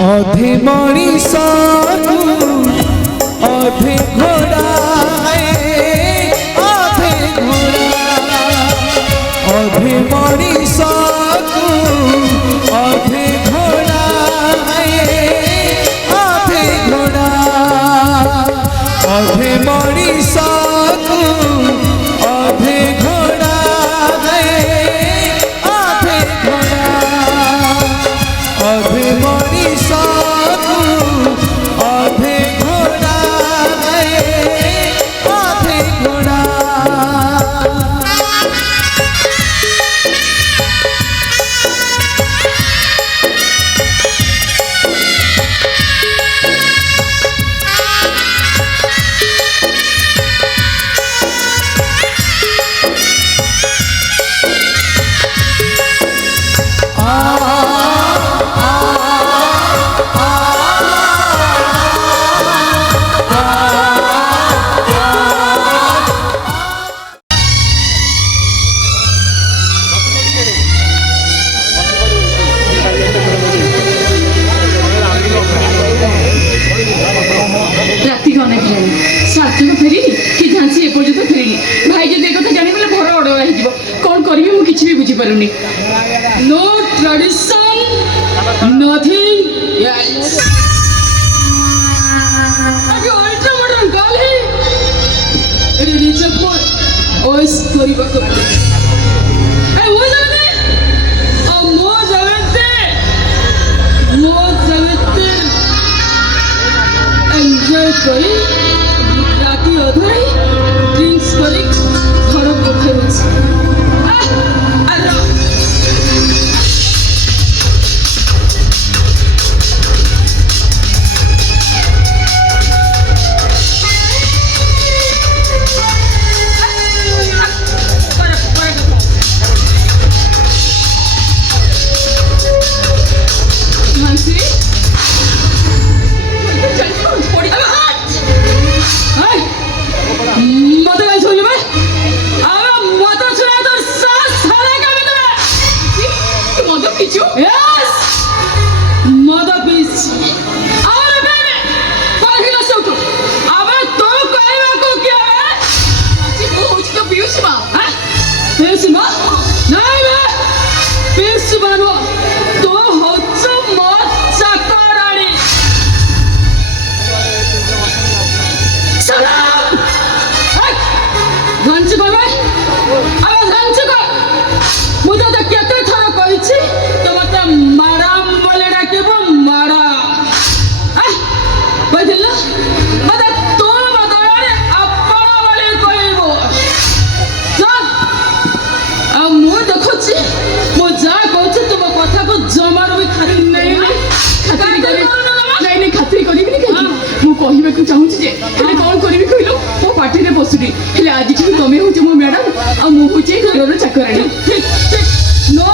अधे मनीष अधे घोड़ा अधे घोड़ा अधे मनीष अधे घोड़ा अधे घोड़ा अधे मनीष अधे घोड़ा अधे घोड़ा अधे मनीष अधे घोड़ा अधे घोड़ा। No tradition, nothing else. अभी ultra modern girl है, religion को ओस कोई बात नहीं। अरे वो जाने, अब वो जानते, enjoy करी, राती अधूरी, drinks करी, घर को खेलूँ। कहवाक चाहूँगी कौन करी कहल मो पार्टी बसुनी आज तुम हूँ मो मैडम आ मुझे घर चाकराणी नो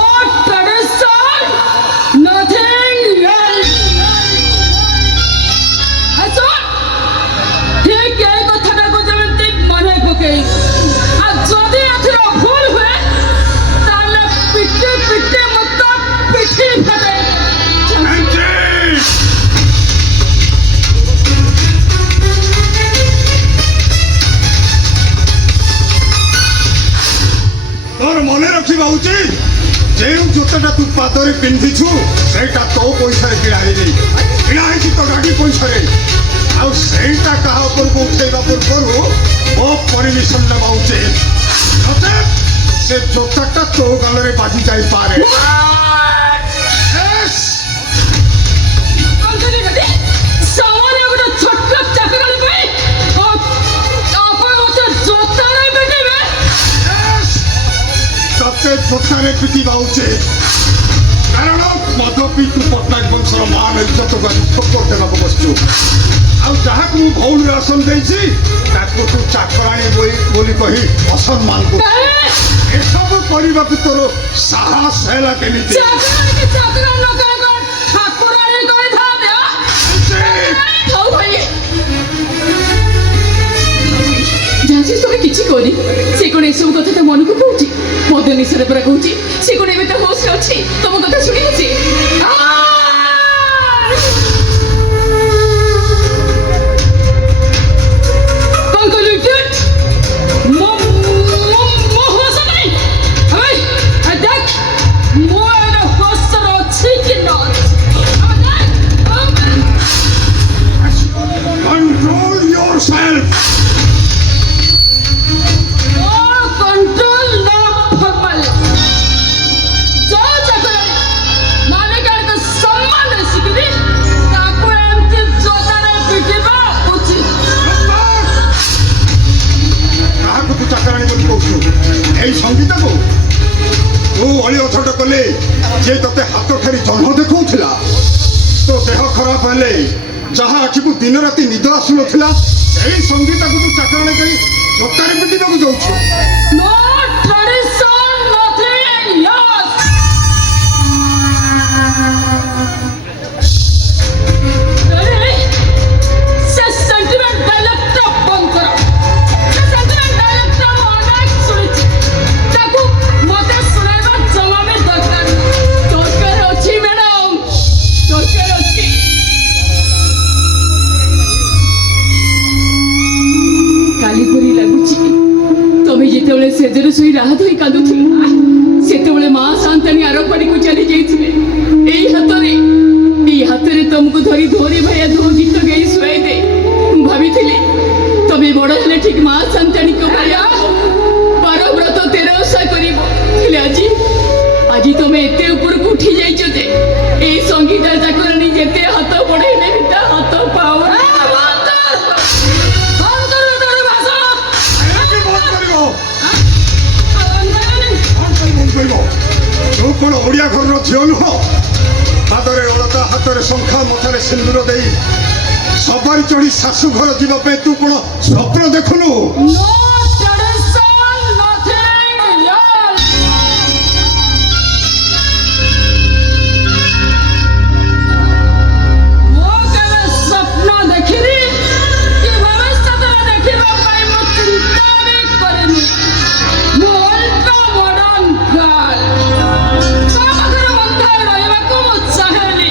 ट्रेडिशन नथिंग एल्स अच्छा ठीक ये कथाटा को जमती मन पकई आ जदि एथर भूल हुए ताले पिटे पिटे मत पिठी फटे तोर मन रखा उचित जो जोताटा तू पादरे पिंधिछु सेटा तो पैसा किणा तो गाड़ी पैसा आईटा क्या उठेगा पूर्व मो परमिशन ना उचित से जोताटा तो गाल बाजी जापे जोतारे पिटिबा उचित कारण मद पी तू पट्टनायक वंशर मान इज्जत करदेवा बसचु आहा को भौल आसन देती तू चाकराणी बोली कही असम्मान कर सब करने को तोर साहस है केमी किसी से कौन एसबू कथा मन को कौच मद निशा परा कौच से कौन होश अच्छी तुम कथा शुणी ଦେହ ଖରାପ ହେଲେ ଯାହା ଆଖିକୁ ଦିନ ରାତି ନିଦ ଆସୁନଥିଲା ସେଇ ସଙ୍ଗୀତକୁ ତୁ ଚାକରଣୀ କରି ଜୋତାରେ ପିଟିବାକୁ ଯାଉଛୁ। No tradition, nothing, yes. अरे, से sentiment dialect ଟା ବନ୍ଦ କର। ସେ sentiment dialect ଟା ମୁଁ ଅନେକ ଶୁଣିଛି। ତାକୁ ମତେ ଶୁଣାଇବା ଜମା ବି ଦରକାର ନାହିଁ। ଦରକାର ଅଛି ମ୍ୟାଡାମ, ଦରକାର ଅଛି। କାଲି ପରି ଲାଗୁଛି ତମେ ଯେତେବେଳେ ସେଜରେ ଶୋଇ ରାହା ଧୋଇ କାନ୍ଦୁଥିଲ ସେତେବେଳେ ମା ଶାନ୍ତାଣୀ ଆରପାରିକୁ ଚାଲି ଯାଇଥିଲେ। ଏଇ ହାତରେ ତମକୁ ଧରି ଧୋରେ ଭାଇଆ ଧୋ ଗୀତ ଗାଇ ଶୁଆଇ ଦେ ମୁଁ ଭାବିଥିଲି ତମେ ବଡ ହେଲେ ଠିକ ମା ଶାନ୍ତାଣୀଙ୍କ ଭଳିଆ ବାର ବ୍ରତ ତେର ଓଷା କରିବ। ହେଲେ ଆଜି ତମେ ଏତେ ଉପରକୁ ଉଠି ଯାଇଛ ଯେ ଏଇ ସଙ୍ଗୀତ ଚାକରାଣୀ ଯେତେ ହାତ ବଢେଇଲେ ବି ତା ହାତ ପାଉନା। ତୁ କଣ ଓଡ଼ିଆ ଘରର ଝିଅ ନୁହଁ? ପାଦରେ ଅଳତା ହାତରେ ଶଙ୍ଖା ମଥାରେ ସିନ୍ଦୁର ଦେଇ ସବାରି ଚଢି ଶାଶୁ ଘର ଯିବା ପାଇଁ ତୁ କଣ ସ୍ୱପ୍ନ ଦେଖୁନୁ? No tradition, nothing, yes. ମୁଁ କେବେ ସ୍ୱପ୍ନ ଦେଖିନି କି ଭବିଷ୍ୟତରେ ଦେଖିବା ପାଇଁ ମୁଁ ଚିନ୍ତା ବି କରିନି। ମୁଁ ଅଲଗା modern girl। କାହା ପାଖରେ ବନ୍ଧା ରହିବାକୁ ମୁଁ ଚାହେଁନି।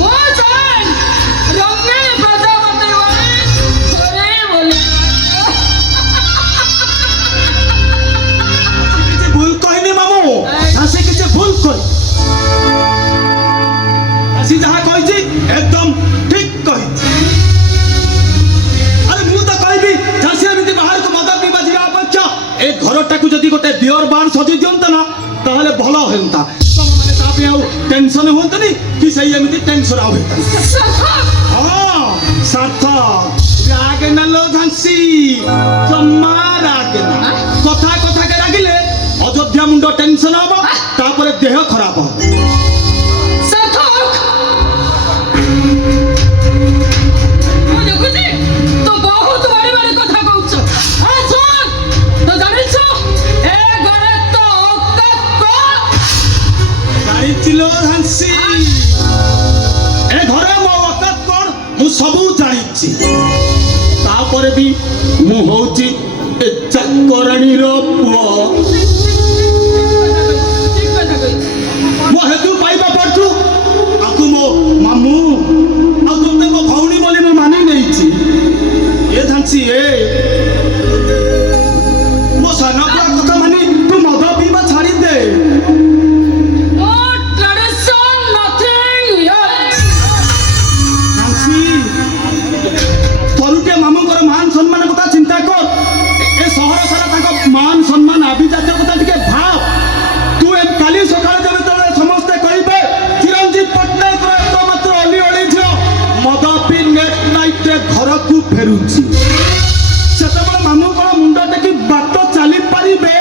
ମୁଁ ଚାହେଁ ରଙ୍ଗୀନ ପ୍ରଜାପତି ଭଳି ଘରେ ବୋଲି। କିଛି ଭୁଲ କହିନି ମାମୁଁ, ସେ କିଛି ଭୁଲ କହି ଆସି ଯାହା କହିଛି ଏକଦମ ଠିକ କହିଛି। ଆରେ ମୁଁ ତ କହିବି ଚାଷୀ ଏମିତି ବାହାରକୁ ମଦ ପିଇବା ଯିବା ଅପେକ୍ଷା ଏ ଘରଟାକୁ ଯଦି ଗୋଟେ ବିୟର ବାର୍ ସଜେଇ ଦିଅନ୍ତା ନା ତାହେଲେ ଭଲ ହୁଅନ୍ତା। ତମମାନେ ତା ପାଇଁ ଆଉ ଟେନସନ ହୁଅନ୍ତନି କି ସେଇ ଏମିତି ଟେନସନ ଆଉ ହେଇଥାନ୍ତା। ହଁ ସାର୍ଥକ ରାଗେ ନା लो ଝାନ୍ସୀ, ଜମା ରାଗେ ନା। କଥା କଥାକେ ରାଗିଲେ ଅଯୋଧ୍ୟା ମୁଣ୍ଡ ଟେନସନ ହବ, ତାପରେ ଦେହ ଖରାପ ହବ। ମୁଁ ଦେଖୁଛି ତୁ ବହୁତ ବଡ ବଡ କଥା କହୁଛ। ତୁ ଜାଣିଛ ଏ ଘରେ ତ ଜାଣିଥିଲ ଝାନ୍ସୀ, ଏ ଘରେ ମୋ ଔକାତ କଣ ମୁଁ ସବୁ ଜାଣିଛି। ତାପରେ ବି ମୁଁ ହଉଛି ଏ ଚାକରାଣୀର ପୁଅ। ମୋ ହେତୁ ପାଇବା ପଡୁଛୁ ଆକୁ ମୋ ମାମୁଁ ଆଉ ତୋତେ ମୋ ଭଉଣୀ ବୋଲି ମୁଁ ମାନି ନେଇଛି। ଏ ଝାନ୍ସୀ ମୋ ସାନ ପୁଅ କଥା ମାନି ତୁ ମଦ ପିଇବା ଛାଡ଼ି ଦେ। ଝାନ୍ସୀ ଥରୁଟେ ମାମୁଙ୍କର ମାନ ସମ୍ମାନ କଥା ଚିନ୍ତା କର। ଏ ସହର ସାରା ତାଙ୍କ ମାନ ସମ୍ମାନ ଆଭିଜାତ୍ୟ କଥା ଟିକେ ଭାବ। ତୁ କାଲି ସକାଳେ ଯେତେବେଳେ ସମସ୍ତେ କହିବେ ଚିରଞ୍ଜୀବ ପଟ୍ଟନାୟକର ଏକମାତ୍ର ଅଲି ଅଳି ଝିଅ ମଦ ପି ନେଟ୍ ନାଇଟ୍ରେ ଘରକୁ ଫେରୁଛି, ସେତେବେଳେ ମାମୁଁ କଣ ମୁଣ୍ଡ ଟେକି ବାଟ ଚାଲି ପାରିବେ?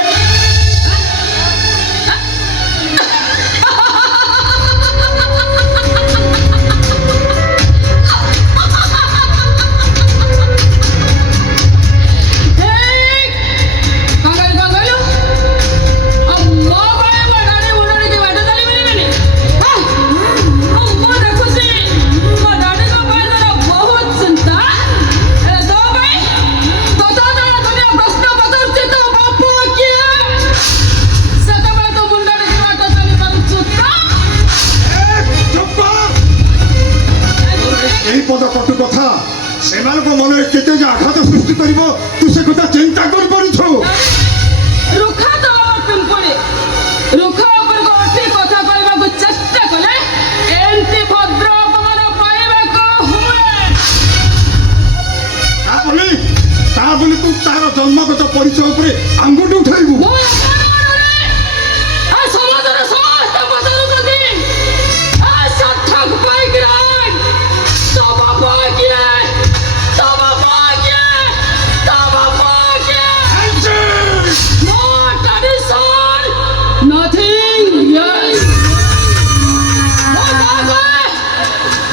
এই পদ কটু কথা ସେମାନଙ୍କ ମନରେ କେତେ ଯେ ଆଘାତ ସୃଷ୍ଟି କରିବ ତୁ ସେ କଥା ଚିନ୍ତା କରିପାରୁଛୁ? ରୁଖା ତ ପିମ୍ପୁଡ଼ି ରୁଖା ଉପରକୁ ଉଠି କଥା କହିବାକୁ ଚେଷ୍ଟା କଲେ ଏମିତି ଭଦ୍ର ଅପମାନ ପାଇବାକୁ ହୁଏ। ତା ବୋଲି ତୁ ତାର ଜନ୍ମଗତ ପରିଚୟ ଉପରେ ଆଙ୍ଗୁଠି ଉଠାଇବୁ? ମୁଁ ସମାଜର ସମସ୍ତେ ପଚାରୁଛନ୍ତି ସାର୍ଥକ ପାଇକି ତୋ ବାପା କିଏ? ତୋ ବାପା କିଏ? ତୋ ବାପା କିଏ? No tradition, nothing, yes. ମୁଁ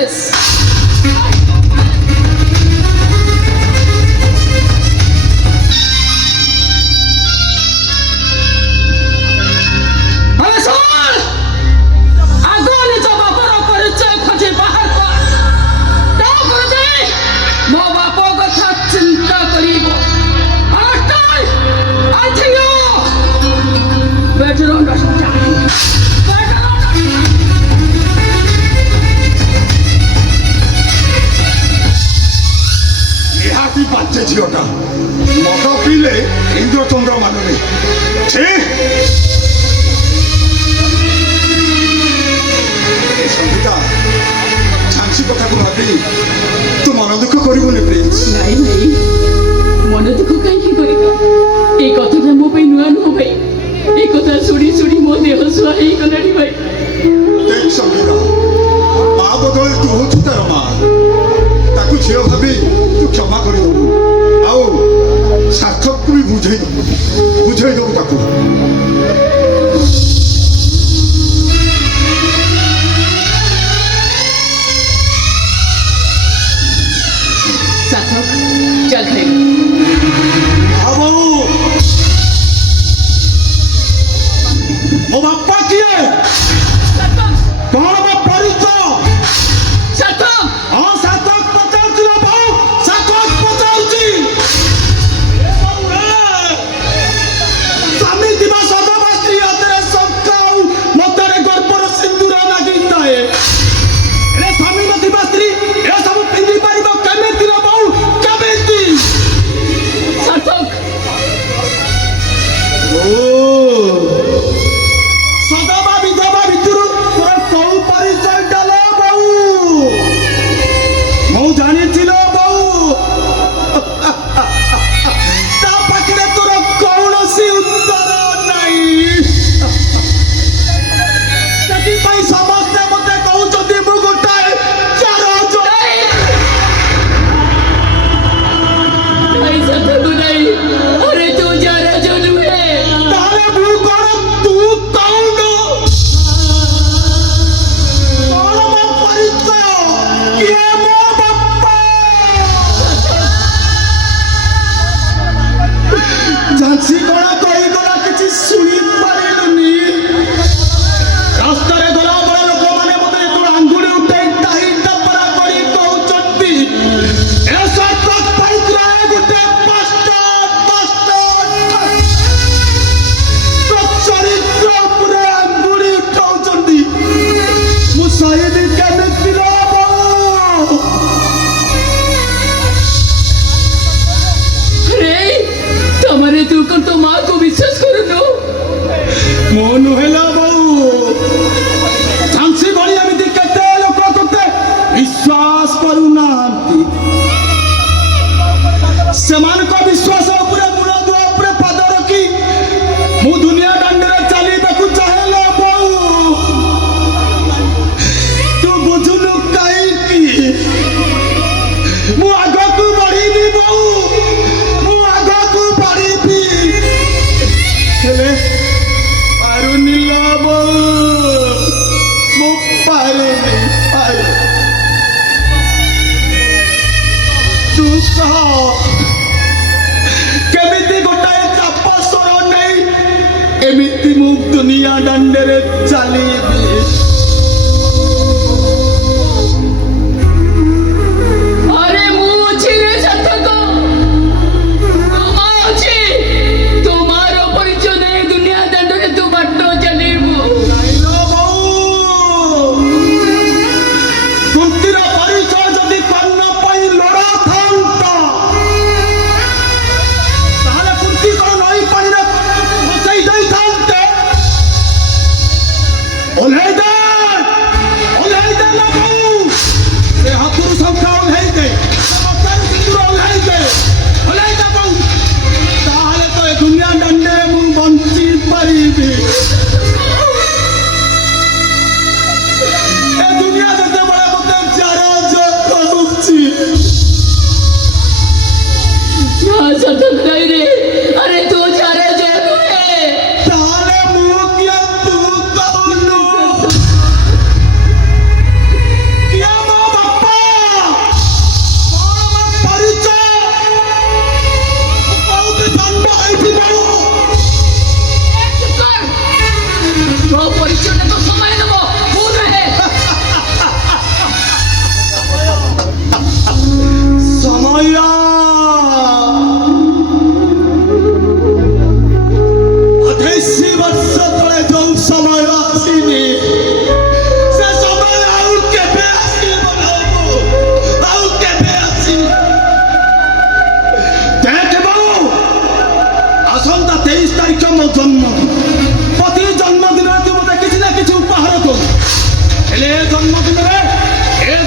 ବେଶ હવે ଶୁଣ, ଆଗ ନିଜ ବାପର ପରିଚୟ ଖୋଜି ବାହାର କର, ତାପରେ ଯାଇ ମୋ ବାପ କଥା ଚିନ୍ତା କରିବ। Understand? I think you better understand. Better understand. ନିହାତି ବାଜେ ଝିଅଟା ମଦ ପିଇଲେ ଇନ୍ଦ୍ରଚନ୍ଦ୍ର ମାନୁନି। ଛି! ଏ ସଙ୍ଗୀତା, ଝାନ୍ସୀ କଥାକୁ ଭାବି ତୁ ମନ ଦୁଃଖ କରିବୁନି ପ୍ଲିଜ। ନାଇଁ ଭାଇ, ମନ ଦୁଃଖ କାହିଁକି କରିବ? এই কথাটা ମୋ ପାଇଁ ନୂଆ ନୁହଁ ଭାଇ। এই କଥା ଶୁଣି ଶୁଣି ମୋ ଦେହ ଶୁଆ ହେଇଗଲାଣି ଭାଇ। ଦେଖ ସଙ୍ଗୀତା, ମା ବଦଳରେ ତୁ ହଉଛୁ ତାର ମା। ତାକୁ ଝିଅ ଭାବି ତୁ କ୍ଷମା କରିଦବୁ, ଆଉ ସାର୍ଥକକୁ ବି ବୁଝେଇ ଦବୁ ତାକୁ। ସାର୍ଥକ, ଚାଲ ଭାଇ। ଆଉ ମୋ ବାପା କିଏ? କଣ ମୋ ପରିଚୟ? ସାର୍ଥକ, ହଁ ସାତକ ପଚାରୁଛି ନା ଭାଉ, ସାତକ ପଚାରୁଛି। ସ୍ୱାମୀ ଥିବା ସଦବା ସ୍ତ୍ରୀ ହାତରେ ଶଙ୍ଖା ଆଉ ମତରେ ଗର୍ବର ସିନ୍ଦୁର ଲାଗିଥାଏ। ହେଲେ ସ୍ୱାମୀ ନଥିବା ସ୍ତ୍ରୀ ଏସବୁ ପିନ୍ଧି ପାରିବ କେମିତି ନା ଭାଉ, କେମିତି? ସାର୍ଥକ, ସଦବା ବିଧବା ଭିତରୁ ତୋର କୋଉ ପରିଚୟଟା ଲୋ ବୋଉ? ମୁଁ ଜାଣିଛି ଲୋ ବୋଉ, ତା ପାଖରେ ତୋର କୌଣସି ଉତ୍ତର ନାହିଁ। ସେଥିପାଇଁ ସମସ୍ତେ ମତେ କହୁଛନ୍ତି ମୁଁ ଗୋଟାଏ ଚାର ନାଇଁ ସାର୍ଥକ ନାଇଁ। ଆରେ ତୁ ଯାର ଯୋ ନୁହେଁ। ତାହେଲେ ମୁଁ କଣ, ତୁ କହୁନ? କଣ ମୋ ପରିଚୟ? କିଏ ମୋ ବାପା? ଝାନ୍ସୀ କଣ କହିଗଲା କିଛି ଶୁଣି ପାରିଲୁନି? ରାସ୍ତାରେ ଗଲାବେଳେ ଲୋକମାନେ ମତେ ଯେତେବେଳେ ଆଙ୍ଗୁଳି ଉଠେଇ ଟାହି ଟପରା କରି କହୁଛନ୍ତି ଏ ସାର୍ଥକ ପାଇଥିଲା ଗୋଟେ ଚରିତ୍ର ଉପରେ ଆଙ୍ଗୁଳି ଉଠାଉଛନ୍ତି। ମୁଁ ସହିବି କେମିତି ଲୋ ବୋଉ? रे तुम्हारे तू कर तो माँ को विश्वास करो नो। ମୁଁ ନୁହେଁ ଲୋ ବୋଉ। ଝାନ୍ସୀ ଭଳି ଏମିତି କେତେ ଲୋକ ତୋତେ ବିଶ୍ୱାସ କରୁନାହାନ୍ତି। ସେମାନଙ୍କ ବିଶ୍ୱାସ ଉପରେ ମୂଳ ଦୁଆ ଉପରେ ପାଦ ରଖି ମୁଁ ଦୁନିଆ ଦାଣ୍ଡରେ ଚାଲିବାକୁ ଚାହେଁ ଲୋ ବୋଉ। ତୁ ବୁଝୁନୁ କାହିଁକି? ମୁଁ ଆଗକୁ ବଢିବି ବୋଉ, ମୁଁ ଆଗକୁ ବଢିବି। ହେଲେ ପାରୁନି ଲୋ ବୋଉ, ମୁଁ ପାରୁନି। ତୁ କହ କେମିତି ଗୋଟାଏ ଚାପା ସ୍ୱର ନେଇ ଏମିତି ମୁଁ ଦୁନିଆ ଦାଣ୍ଡରେ ଚାଲିବି? अरे मुँह अच्छी रे सार्थक, माँ अच्छी। तुम्हारो परिचय नहीं दुनिया दंड रे तू बाटो चलीबू। ନାଇଁ ଲୋ ବୋଉ, କୁନ୍ତୀର ପରିଚୟ ଯଦି କର୍ଣ୍ଣ ପାଇଁ ଲୋଡ଼ା ଥାନ୍ତା ତାହେଲେ କୁନ୍ତୀ କଣ ନଈ ପାଣିରେ ଭସେଇ ଦେଇଥାନ୍ତେ? ଓହ୍ଲେଇ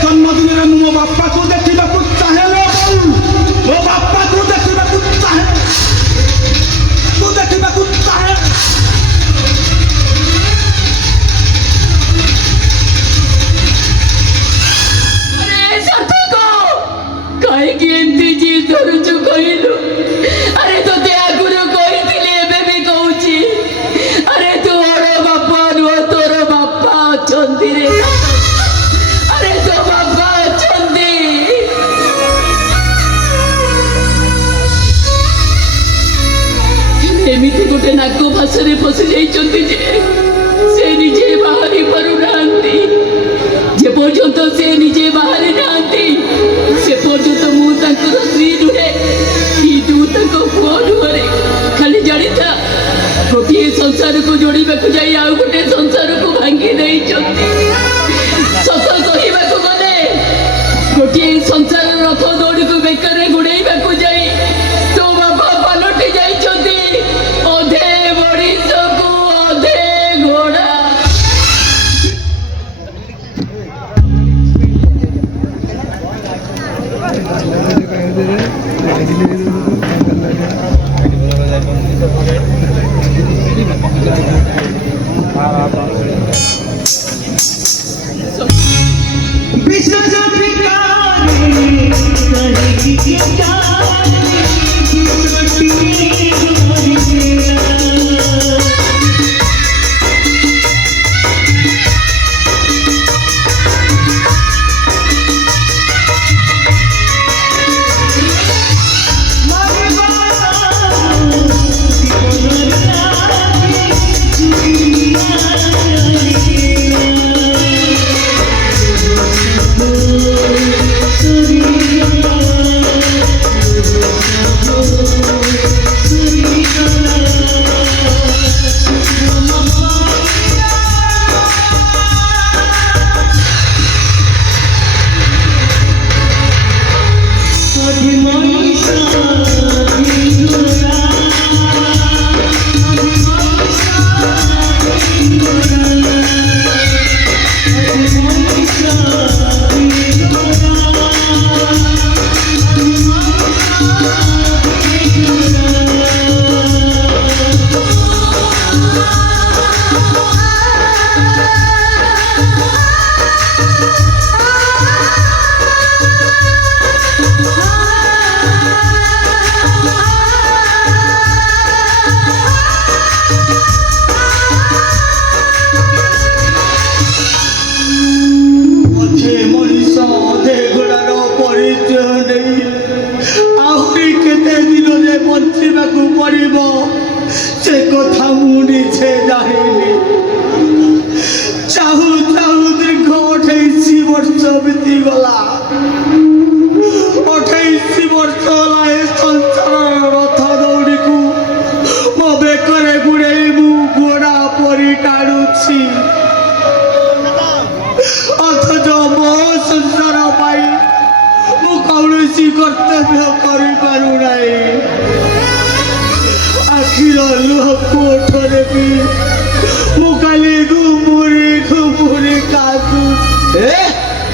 ଜନ୍ମଦିନରେ ମୁଁ ମୋ ବାପାକୁ ଦେଖିବାକୁ ଚାହେଁ ଲୋ ବୋଉ। ମୋ ବାପାକୁ ଦେଖିବାକୁ ଚାହେଁ, ତୁ ଦେଖିବାକୁ ଚାହେଁ। अरे सार्थक काहेकि एमती जीव धरुଛୁ କହିଲୁ? अरे तोते आगुरु କହିଥିଲି ଏବେ ବି କହୁଛି। अरे तू बड़ बापा नुह तोर बापा ଅଛନ୍ତି रे। अरे तो बापा ଅଛନ୍ତି। ଏମିତି ଗୋଟେ ନାକ ଭାଷାରେ ଫସି ଯାଇଛନ୍ତି ଯେ ସେ ନିଜେ ବାହାରି ପାରୁନାହାନ୍ତି। যে পর্যন্ত সে নিজে বাহারে নাহাନ୍ତି সে পর্যন্ত ମୁଁ ତାଙ୍କର ସ୍ତ୍ରୀ ନୁହେଁ କିନ୍ତୁ ତାଙ୍କ ପୁଅ ନୁହଁରେ। ଖାଲି ଜାଣିଥା ଗୋଟିଏ ସଂସାରକୁ ଯୋଡ଼ିବାକୁ ଯାଇ ଆଉ ଗୋଟେ ସଂସାରକୁ ଭାଙ୍ଗି ଦେଇଛନ୍ତି। ସତ କହିବାକୁ ଗଲେ ଗୋଟିଏ ସଂସାର ରଥ ଦୌଡ଼ିକୁ ବେକରେ ଗୁଡ଼େଇବାକୁ ଯାଇ ତୋ ବାପା ପାଲଟି ଯାଇଛନ୍ତି ଅଧେ ମଣିଷକୁ ଅଧେ ଘୋଡ଼ା।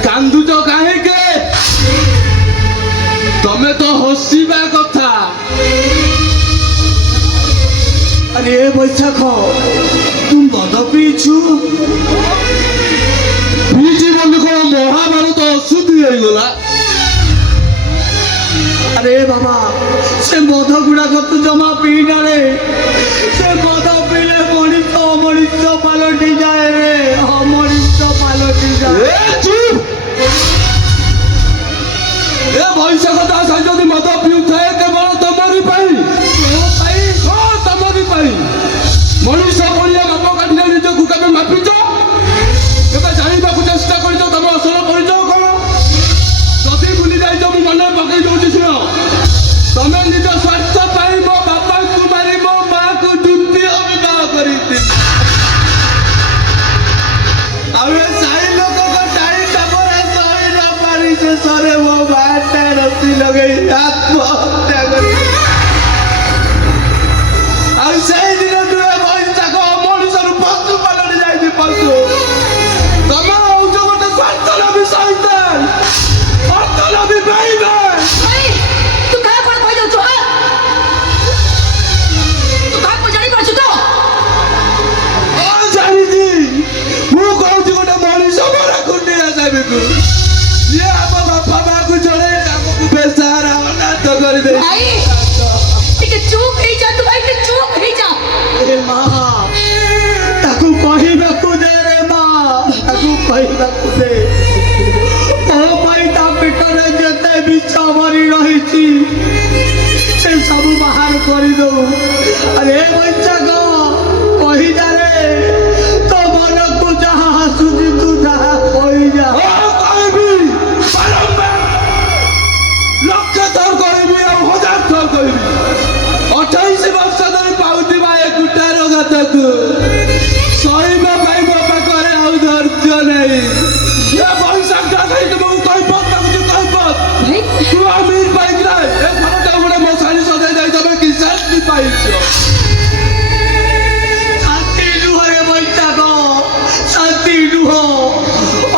କାନ୍ଦୁଛ କାହିଁକି? ତମେ ତ ହସିବା କଥା। अरे बैशाख तुम मद पीछू ପିଇଛି ବୋଲି କଣ ମହାଭାରତ ଅଶୁଦ୍ଧି ହେଇଗଲା? अरे बाबा से मद गुड़ाक तू जमा पीना रे। से मद पीले मनीष अमनीष पालटी जाए रे। अमनीष पालटी जाए। ଏ ଚୁପ୍! ଏ ବୈଶାଖ ଦାସ ଯଦି ମଦ ପିଉଥାଏ କେବଳ ତମରି ପାଇଁ। ହଁ ତମରି ପାଇଁ। ମଣିଷ ଭଳିଆ ମାପ କାଟିଲେ ନିଜକୁ କେବେ ମାପିଛ? କେବେ ଜାଣିବାକୁ ଚେଷ୍ଟା କରିଛ ତମ ଅସଲ ପରିଚୟ କଣ? ଯଦି ଭୁଲି ଯାଇଛ ମୁଁ ମନେ ପକେଇ ଦଉଛି ଶୁଣ। ତମେ ନିଜ ସ୍ୱାର୍ଥ ପାଇଁ ମୋ ବାପାଙ୍କୁ ମାରି ମୋ ମାଆକୁ ଦ୍ୱିତୀୟ ବିବାହ କରିଥିଲି। ଆଉ ଏ ସାଇ ଲୋକଙ୍କ ଟାଣି ତାପରେ ସହି ନ ପାରି ଶେଷରେ ମୋ ବାହାଟା ରସି ଲଗେଇ ଆତ୍ମହତ୍ୟା କରି। ଆଉ ସେଇ ଦିନ ତୁମେ ବୈଶାଖ ମଣିଷରୁ ପଶୁ ପାଲଟି ଯାଇଛି। ପଶୁ ତମେ ହଉଛ ଗୋଟେ ସ୍ୱାର୍ଥଲୋଭୀ ସୈତାନ। ଇଏ ଆମ ବାପା ମାଆକୁ ଜଣେ ଆମକୁ ବେସାହାରା ଅନାଥ କରିଦେଇ ଭାଇ ଟିକେ ଚୁପ ହେଇଯା ତୁ ଭାଇ ଟିକେ ଚୁପ ହେଇଯା ଏ ମା ତାକୁ କହିବାକୁ ଦେ ରେ ମା ତାକୁ କହିବାକୁ ଦେ ମୋ ପାଇଁ ତା ପେଟରେ ଯେତେ ବିଷ ମରି ରହିଛି ସେ ସବୁ ବାହାର କରିଦଉ ଆରେ ବୈଶାଖ କହିଯାରେ ତୋ ମନକୁ ଯାହା ଆସୁଛି ତୁ ଯାହା କହିଯା କହିବି ବାରମ୍ବାର ଲକ୍ଷ ଥର କହିବି ଆଉ 1000 ଥର କହିବି 28 ବର୍ଷ ଧରି ପାଉଥିବା ଏ କୁଟାର କଥାକୁ ସହିବା ପାଇଁ ମୋ ପାଖରେ ଆଉ ଧୈର୍ଯ୍ୟ ନାହିଁ ଏ ବୈଶାଖ ସହିତ ତୁମକୁ କହିବ ତାକୁ କହିବ ଭାଇ ତୁ ଆମିର ପାଇକିନା ଏ ଘରଟା ଗୋଟେ ମଶାଣି ସଜାଇ ଦେଇ ତମେ କି ଶାନ୍ତି ପାଇଛ ଶାନ୍ତି ନୁହଁ ରେ ବୈଶାଖ ଶାନ୍ତି ନୁହଁ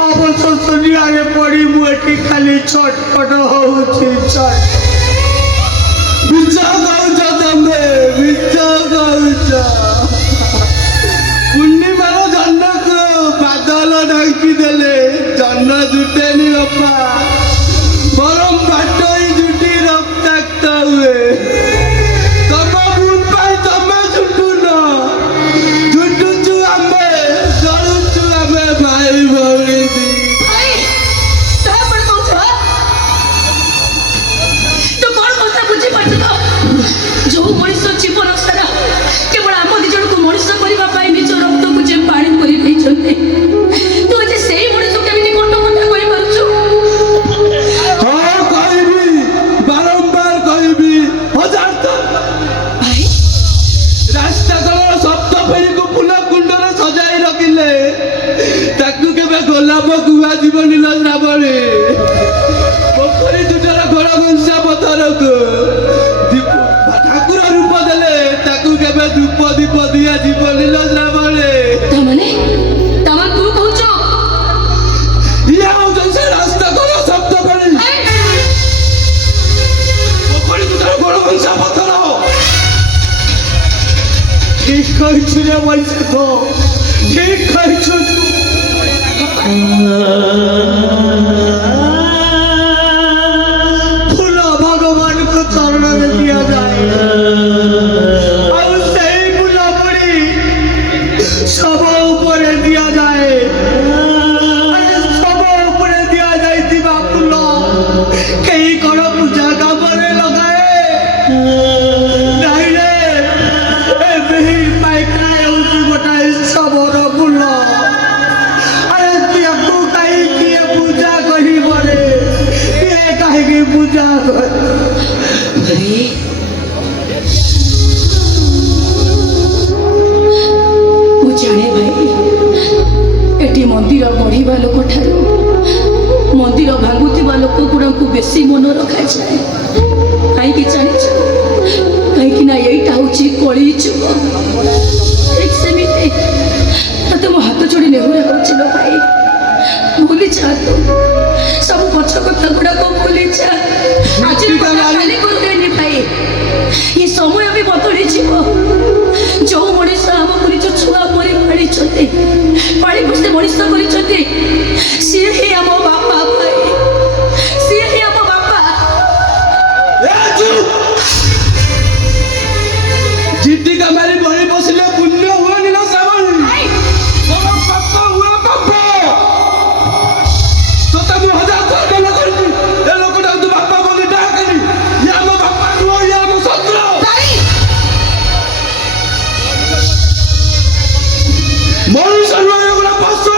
ଅବଶ୍ୟ ଦୁନିଆରେ ପଡି ମୁଁ ଏଠି ଖାଲି ଛଟପଟ ହଉଛି ମିଛ କହୁଛ ତମେ ମିଛ କହୁଛ ପୂର୍ଣ୍ଣିମାର ଜହ୍ନକୁ ବାଦଲ ଢାଙ୍କି ଦେଲେ ଜହ୍ନ ଜୁଟେନି ବାପା ବରଂ ବାଟୋଇ ଜୁଟି ରକ୍ତାକ୍ତ ହୁଏ ତମ ଭୁଲ ପାଇଁ ତମେ ଜୁଟୁନ ଜୁଟୁଛୁ ଆମେ ଜଳୁଛୁ ଆମେ ଭାଇ ଭଉଣୀ ଭାଇ ତାହା କ'ଣ କହୁଛ ତୁ କ'ଣ କଥା ବୁଝିପାରୁଛୁ ତ ଯୋଉ ମଣିଷ ଜୀବନ ସାରା କେବଳ ଆମ ଦି ଜଣକୁ ମଣିଷ କରିବା ପାଇଁ ନିଜ ରକ୍ତକୁ ଯେ ପାଣି କରି ଦେଇଛନ୍ତି ତୁ ଆଜି ସେଇ ମଣିଷ କେମିତି କ'ଣ କଥା କହିପାରୁଛୁ ହଁ କହିବି ବାରମ୍ବାର କହିବି 1000 ଥର ଭାଇ ରାସ୍ତା କଡ଼ର ସପ୍ତ ଫେରିକୁ ଫୁଲ କୁଣ୍ଡରେ ସଜାଇ ରଖିଲେ ତାକୁ କେବେ ଗୋଲାପ କୁହାଯିବନି ଲୋ ଶ୍ରାବଣୀ ପୋଖରୀ ଦୁଟର ଘୋଡ଼ ଘଂସା ପଥରକୁ ଠାକୁର ରୂପ ଦେଲେ ତାକୁ କେବେ ଧୂପ ଦୀପ ଦିଆଯିବନି ଲୋ ଶ୍ରାବଣୀ ତାମାନେ ତୁ କହୁଛୁ ଇଏ ହଉଛନ୍ତି ସେ ରାସ୍ତା କଡ଼ ସପ୍ତ ଫେରି ପୋଖରୀ ଦୁଟର ଘୋଡ଼ ଘଂସା ପଥର ঠিক କହିଛୁ ରେ ବୈଶାଖ ଠିକ କହିଛୁ ଫୁଲ ଭଗବାନଙ୍କ ଚରଣରେ ଦିଆଯାଏ ଆଉ ସେଇ ଫୁଲ ପୁଣି ଶବ ଉପରେ ଦିଆଯାଏ ଆରେ ଶବ ଉପରେ ଦିଆଯାଇଥିବା ଫୁଲ କେହି କ'ଣ ପୂଜା କାମରେ ଲଗାଏ ନାଇଁ ରେ ଏବେ ହିଁ ପାଇକା ହେଉଛି ଗୋଟାଏ ଶବର ଫୁଲ ଆରେ ତାକୁ କାହିଁ କିଏ ପୂଜା କରିବ ରେ କିଏ କାହିଁକି ପୂଜା କରିବ ଭାଇ ମୁଁ ଜାଣେ ଭାଇ ଏଠି ମନ୍ଦିର ବଢ଼ିବା ଲୋକଠାରୁ ମନ୍ଦିର ଭାଙ୍ଗୁଥିବା ଲୋକଗୁଡ଼ାଙ୍କୁ ବେଶୀ ମନ ରଖାଯାଏ କାହିଁକି ଜାଣିଛ କାହିଁକି ନା ଏଇଟା ହେଉଛି କଳି ଯୁଗ ଠିକ୍ ସେମିତି ତତେ ମୋ ହାତ ଯୋଡ଼ି ନେହୁରା କରୁଛି ଲୋ ଭାଇ ଭୁଲି ଯାଆନ୍ତୁ ସବୁ ପଛ କଥା ଗୁଡ଼ାକ ଭୁଲି ଯା ଆଜି ଖାଲି କରିଦେନି ଭାଇ ଏ ସମୟ ବି ବଦଳିଯିବ ଯୋଉ ମଣିଷ ଆମକୁ ନିଜ ଛୁଆ ପରି ପାଳିଛନ୍ତି ପାଳି ପୋଷି ମଣିଷ କରିଛନ୍ତି ସିଏ ହିଁ ଆମ ବାପା ଭାଇ ସିଏ ହିଁ ଆମ ବାପା ଜିଦ୍ଦି କାମାରି ବଳି ବସିଲେ ପୁଣ୍ୟ ହୁଏନି ନା ଶ୍ରାବଣୀ ବରଂ ପାପ ହୁଏ ପାପ ତୋତେ ମୁଁ 1000 ଥର ମନା କରିଛି ଏ ଲୋକଟାକୁ ତୁ ବାପା ବୋଲି ଡାକେନି ଇଏ ଆମ ବାପା ନୁହଁ ଇଏ ଆମ ଶତ୍ରୁ ମଣିଷ ନୁହଁ ଏଗୁଡ଼ା ପଶୁ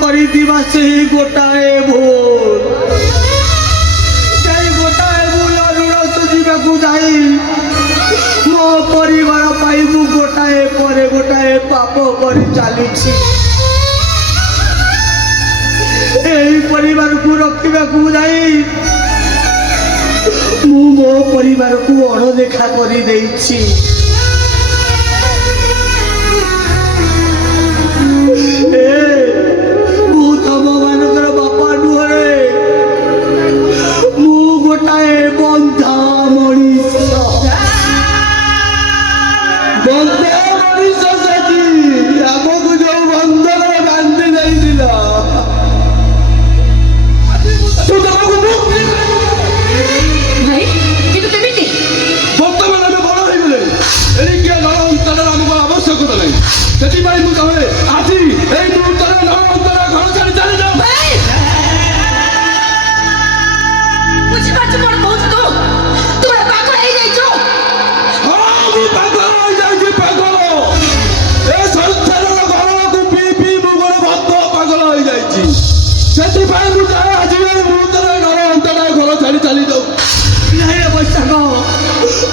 କରିଥିବା ସେହି ଗୋଟାଏ ଭୁଲ, ସେଇ ଗୋଟାଏ ଭୁଲ ଋଣ ସୁଝିବାକୁ ଯାଇ ମୋ ପରିବାର ପାଇଁ ମୁଁ ଗୋଟାଏ ପରେ ଗୋଟାଏ ପାପ କରି ଚାଲିଛି। এই ପରିବାରକୁ ରଖିବାକୁ ଯାଇ ମୁଁ ମୋ ପରିବାରକୁ ଅଣଦେଖା କରିଦେଇଛି। ମୁଁ ତମମାନଙ୍କର ବାପା ନୁହେଁ, ମୁଁ ଗୋଟାଏ ବନ୍ଧା ମଣିଷ। ବନ୍ଧା ମଣିଷ ସେଠି ଆମକୁ ଯୋଉ ବନ୍ଧନରେ ବାନ୍ଧି ଦେଇଥିଲ, ଭାଇ କିନ୍ତୁ କେମିତି? ବର୍ତ୍ତମାନ ଆମେ ବଡ଼ ହେଇଗଲେଣି, ଏଣିକି ନଳ ଅନ୍ତରର ଆମକୁ ଆବଶ୍ୟକତା ନାହିଁ। ସେଥିପାଇଁ ମୁଁ ଚାହେଁ ଆଜି ଏଇ ମୁହୂର୍ତ୍ତରେ ନଳ ଅନ୍ତର ଘର ଛାଡ଼ି ଚାଲିଯାଉ। ଭାଇ ବୁଝିପାରୁଛୁ କଣ କହୁଛୁ ତୁ? ତୁ ଗୋଟେ ପାଗଳ ହେଇଯାଇଛୁ। ହଁ ମୁଁ ପାଗଳ ହେଇଯାଇଛି, ପାଗଳ। ଏ ସଂସାରର ଘରକୁ ପିଇ ପିଇ ମୁଁ ଗୋଟେ ବଦ୍ଧ ପାଗଳ ହେଇଯାଇଛି। ସେଥିପାଇଁ ମୁଁ ଚାହେଁ ଆଜି ଏଇ ମୁହୂର୍ତ୍ତରେ ନଳ ଅନ୍ତର ଘର ଛାଡ଼ି ଚାଲିଯାଉ। ନାଇଁ ବୈଶାଖ,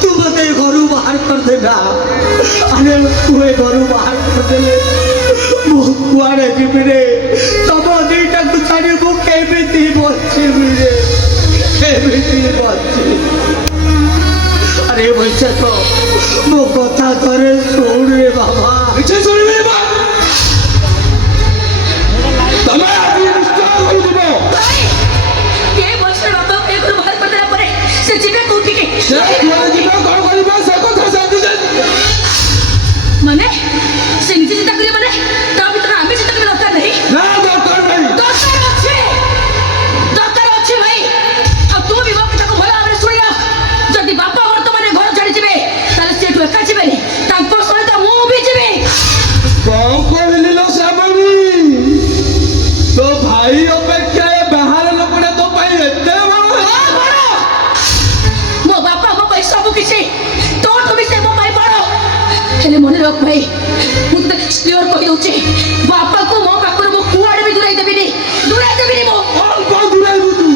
ତୁ ମତେ ଘରୁ ବାହାର କରିଦେଲା। ଆରେ ତୁ ଏ ଘରୁ ବାହାର କରିଦେଲେ ମୁଁ କୁଆଡ଼େ ଯିବି ରେ? ତମ ଦିଟାକୁ ଛାଡ଼ି ମୁଁ କେମିତି ବଞ୍ଚିବି ରେ? କେମିତି ବଞ୍ଚିବି? ଆରେ ବୈଶାଖ, ମୋ କଥା ଥରେ ଶୁଣ ରେ ବାବା। କିଛି ଶୁଣିବି ବା, ତମେ ଆଜି ନିଶ୍ଚୟ କହିଯିବ। ଭାଇ ଏ ବର୍ଷର ବାପା ଏ ଘରୁ ବାହାର କରିଦେଲା ପରେ ସେ ଯିବେ କୋଉଠିକି? ସେ କୁଆଡ଼େ ଯିବ, କଣ କରିବ, ସେ କଥା ସାଥି ମାନେ ସେ ନିଜେ ଚିନ୍ତା କରିବେ, ମାନେ ତା ଭିତରେ ଆମେ ଚିନ୍ତା କରିବା ଦରକାର ନାହିଁ। ନା ଦରକାର ନାହିଁ। ଦରକାର ଅଛି ଭାଇ। ଆଉ ତୁ ବି ମୋ କଥାକୁ ଭଲ ଭାବରେ ଶୁଣି ଆ। ଯଦି ବାପା ବର୍ତ୍ତମାନ ଘର ଛାଡ଼ି ଯିବେ ତାହେଲେ ସେଠୁ ଏକା ଯିବେନି, ତାଙ୍କ ସହିତ ମୁଁ ବି ଯିବି। କଣ କହିଲି ଲୋ ଶ୍ୟାମଣୀ, ତୋ ଭାଇ ଅପେକ୍ଷା ଏ ବାହାର ଲୋକଟା ତୋ ପାଇଁ ଏତେ ବଡ଼ ହଁ, ବଡ଼। ମୋ ବାପା ମୋ ପାଇଁ ସବୁ କିଛି, ତୋଠୁ ବି ସେ ମୋ ପାଇଁ ବଡ଼। ହେଲେ ମନେ ରଖ ଭାଇ, ମୁଁ ତତେ କ୍ଲିୟର କହିଦଉଛି, ବାପାକୁ ମୋ ପାଖରୁ ମୁଁ କୁଆଡ଼େ ବି ଦୂରେଇ ଦେବିନି ମୁଁ। ଅଳ୍ପ ଦୂରାଇବୁ ତୁ,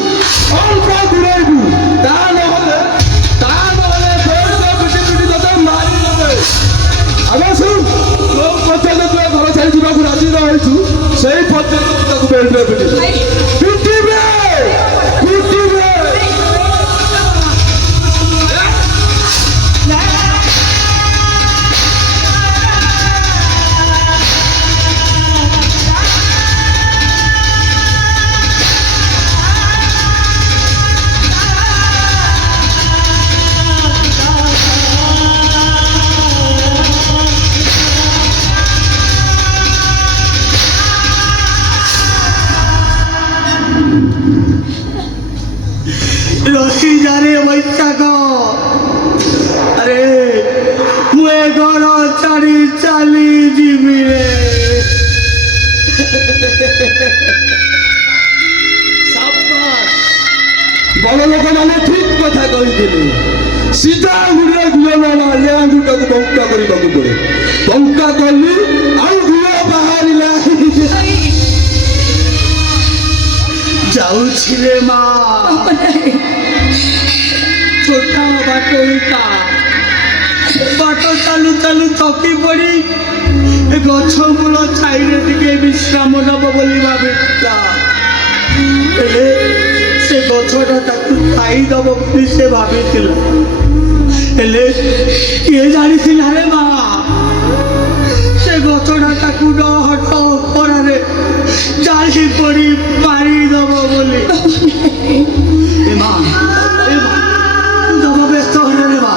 ଅଳ୍ପ ଦୂରାଇବୁ। ତା ନହେଲେ ଦୌଡ଼ ପିଟି ପିଟି ତତେ ମାରିଦେବେ। ଆଗ ଶୁଣ, ଯୋଉ ପର୍ଯ୍ୟନ୍ତ ତୁ ଏ ଘର ଛାଡ଼ି ଯିବାକୁ ରାଜି ରହିଛୁ ସେଇ ପର୍ଯ୍ୟନ୍ତ ତୁ ତାକୁ ବେଲ୍ଟରେ ପିଟିବୁ। ଭାଇ ପିଟିବେ, ପିଟିବେ। রহি যারে বৈশাখ, আরে মু এ ঘর ছাড়ি চালি ଯିବି রে। ବଡ଼ ଲୋକମାନେ ଠିକ କଥା କହିଥିଲେ। ସିଧା ଆଙ୍ଗୁଠିରେ ଘିଅ ନ ମାରିଲେ ଆଙ୍ଗୁଠିଟାକୁ ବଙ୍କା କରିବାକୁ ପଡ଼େ। ବଙ୍କା କଲି ଆଉ ଘିଅ ବାହାରିଲା। যাଉଛି রে মা, ছোট বাটইটা বাট চালু চালু থকি পড়ি এ গছ মূল ছাইরে ଟିକେ বিশ্রাମ ନେବ ବୋଲି ଭାବିଥିଲା। ହେଲେ ସେ ଗଛଟା ତାକୁ ଖାଇଦେବ ବୋଲି ସେ ଭାବିଥିଲା। ହେଲେ କିଏ ଜାଣିଥିଲା ରେ ମା, ସେ ଗଛଟା ତାକୁ ନ ହଟ ଖରାରେ ଜାଳି ପଡ଼ି ମାରିଦେବ ବୋଲି। ଏ ମା, ତୁ ଜମା ବ୍ୟସ୍ତ ହନା ରେ ମା।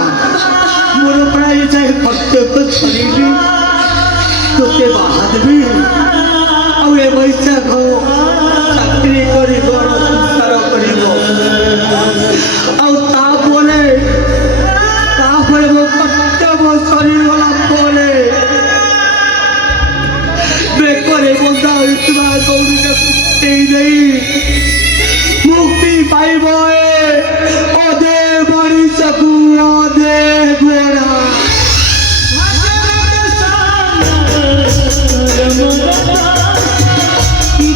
ମୋର ପ୍ରାୟ ଯାଏ ପ୍ରତ୍ୟେକ ଛଡ଼ିଲି ତୋତେ ବାହା ଦେବି। ଆଉ ଏ ବୈଶାଖ ଚାକିରି କରି ଘର ସଂସାର କରିବ। ଆଉ ତାପରେ ମୋ କର୍ତ୍ତବ୍ୟ ସରିଗଲା ପରେ ବେକରେ ବନ୍ଧା ହୋଇଥିବା ଗୌରୀଟାକୁ ଦେଇ ମୁକ୍ତି ପାଇବ ଏ ଅଧେ ମଣିଷକୁ ଅଧେ ଘୋଡ଼ା। কি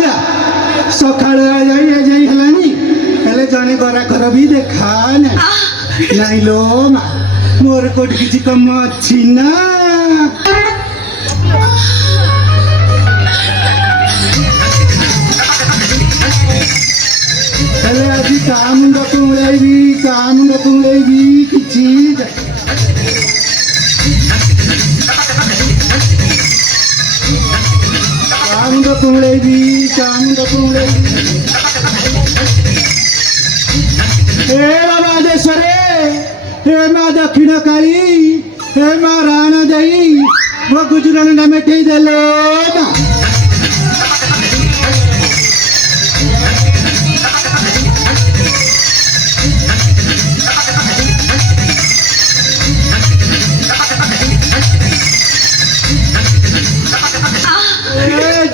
ଯା ସକାଳୁ ଯାଇ ହେଲାନି ହେଲେ ଜଣେ ଗରାଖର ବି ଦେଖା ନାଇଁ ଲୋ ମା ମୋର କୋଉଠି କିଛି କାମ ଅଛି ନା ହେଲେ ଆଜି କା ମୁଣ୍ଡ କୁଣ୍ଡେଇବି କିଛି କାମୁଣ୍ଡ କୁଣ୍ଡେଇବି हे बाबा देशरे हे माँ दक्षिण काली हे माँ राणा देई वो गुजरन न मिठे देलो ना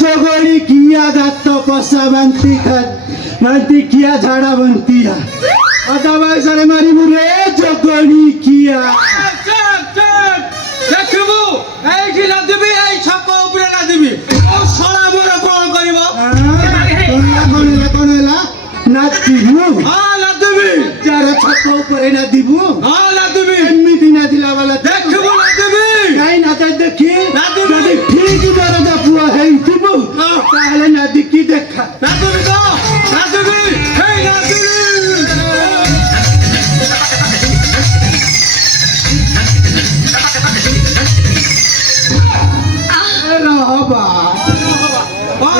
जोगोड़ी किया गात पसा बनती किया झाड़ा बनती है दवाई सारे मारी बुरे जोगोड़ी किया ଦେଖିବୁ ଏଇଠି ନାଦିବି ଏଇ ଛକ ଉପରେ ନାଦିବି ଆଉ ଶଳା ମୋର କଣ କରିବ कौन है नाचिबू ହଁ ନାଦିବି चार छक ऊपर नादिबू ହଁ ନାଦିବି एमती नादिला वाला ଦେଖିବୁ ନାଦିବି କାଇଁ ନାଚ ଦେଖି ନାଦିବି। ଯଦି ଠିକ ଦରଜା ପୁଅ ହେଇଥିବୁ ତାହେଲେ ନାଦିକି ଦେଖା ନାଦିବି ତ ନାଦିବି ହେଇ ନାଦିବି ରହବା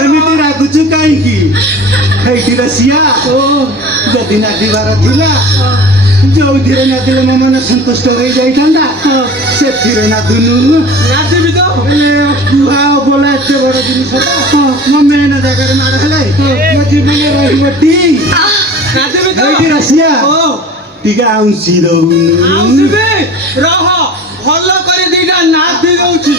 ଏମିତି ରାଗୁଛୁ କାହିଁକି ହେଇଠି ରସିଆ ଯଦି ନାଦିବାର ଥିଲା ଯୋଉଥିରେ ନାଦିଲେ ମୋ ମନ ସନ୍ତୁଷ୍ଟ ହେଇଯାଇଥାନ୍ତା ସେଥିରେ ନାଦୁନୁ ନାଦିବି ତ କୁହା ବୋଲା ଏତେ ବଡ ଜିନିଷଟା ମୋ ମେନ ଜାଗାରେ ମାଡ଼ ହେଲେ ମୋ ଜୀବନରେ ରହିବଟି ନାଦିବି ତ ହେଇଠି ରସିଆ ଓ ଟିକେ ଆଉଁସି ଦଉନୁ ଆଉଁସିବି ରହ ଭଲ କରି ଦିଟା ନାଦି ଦଉଛି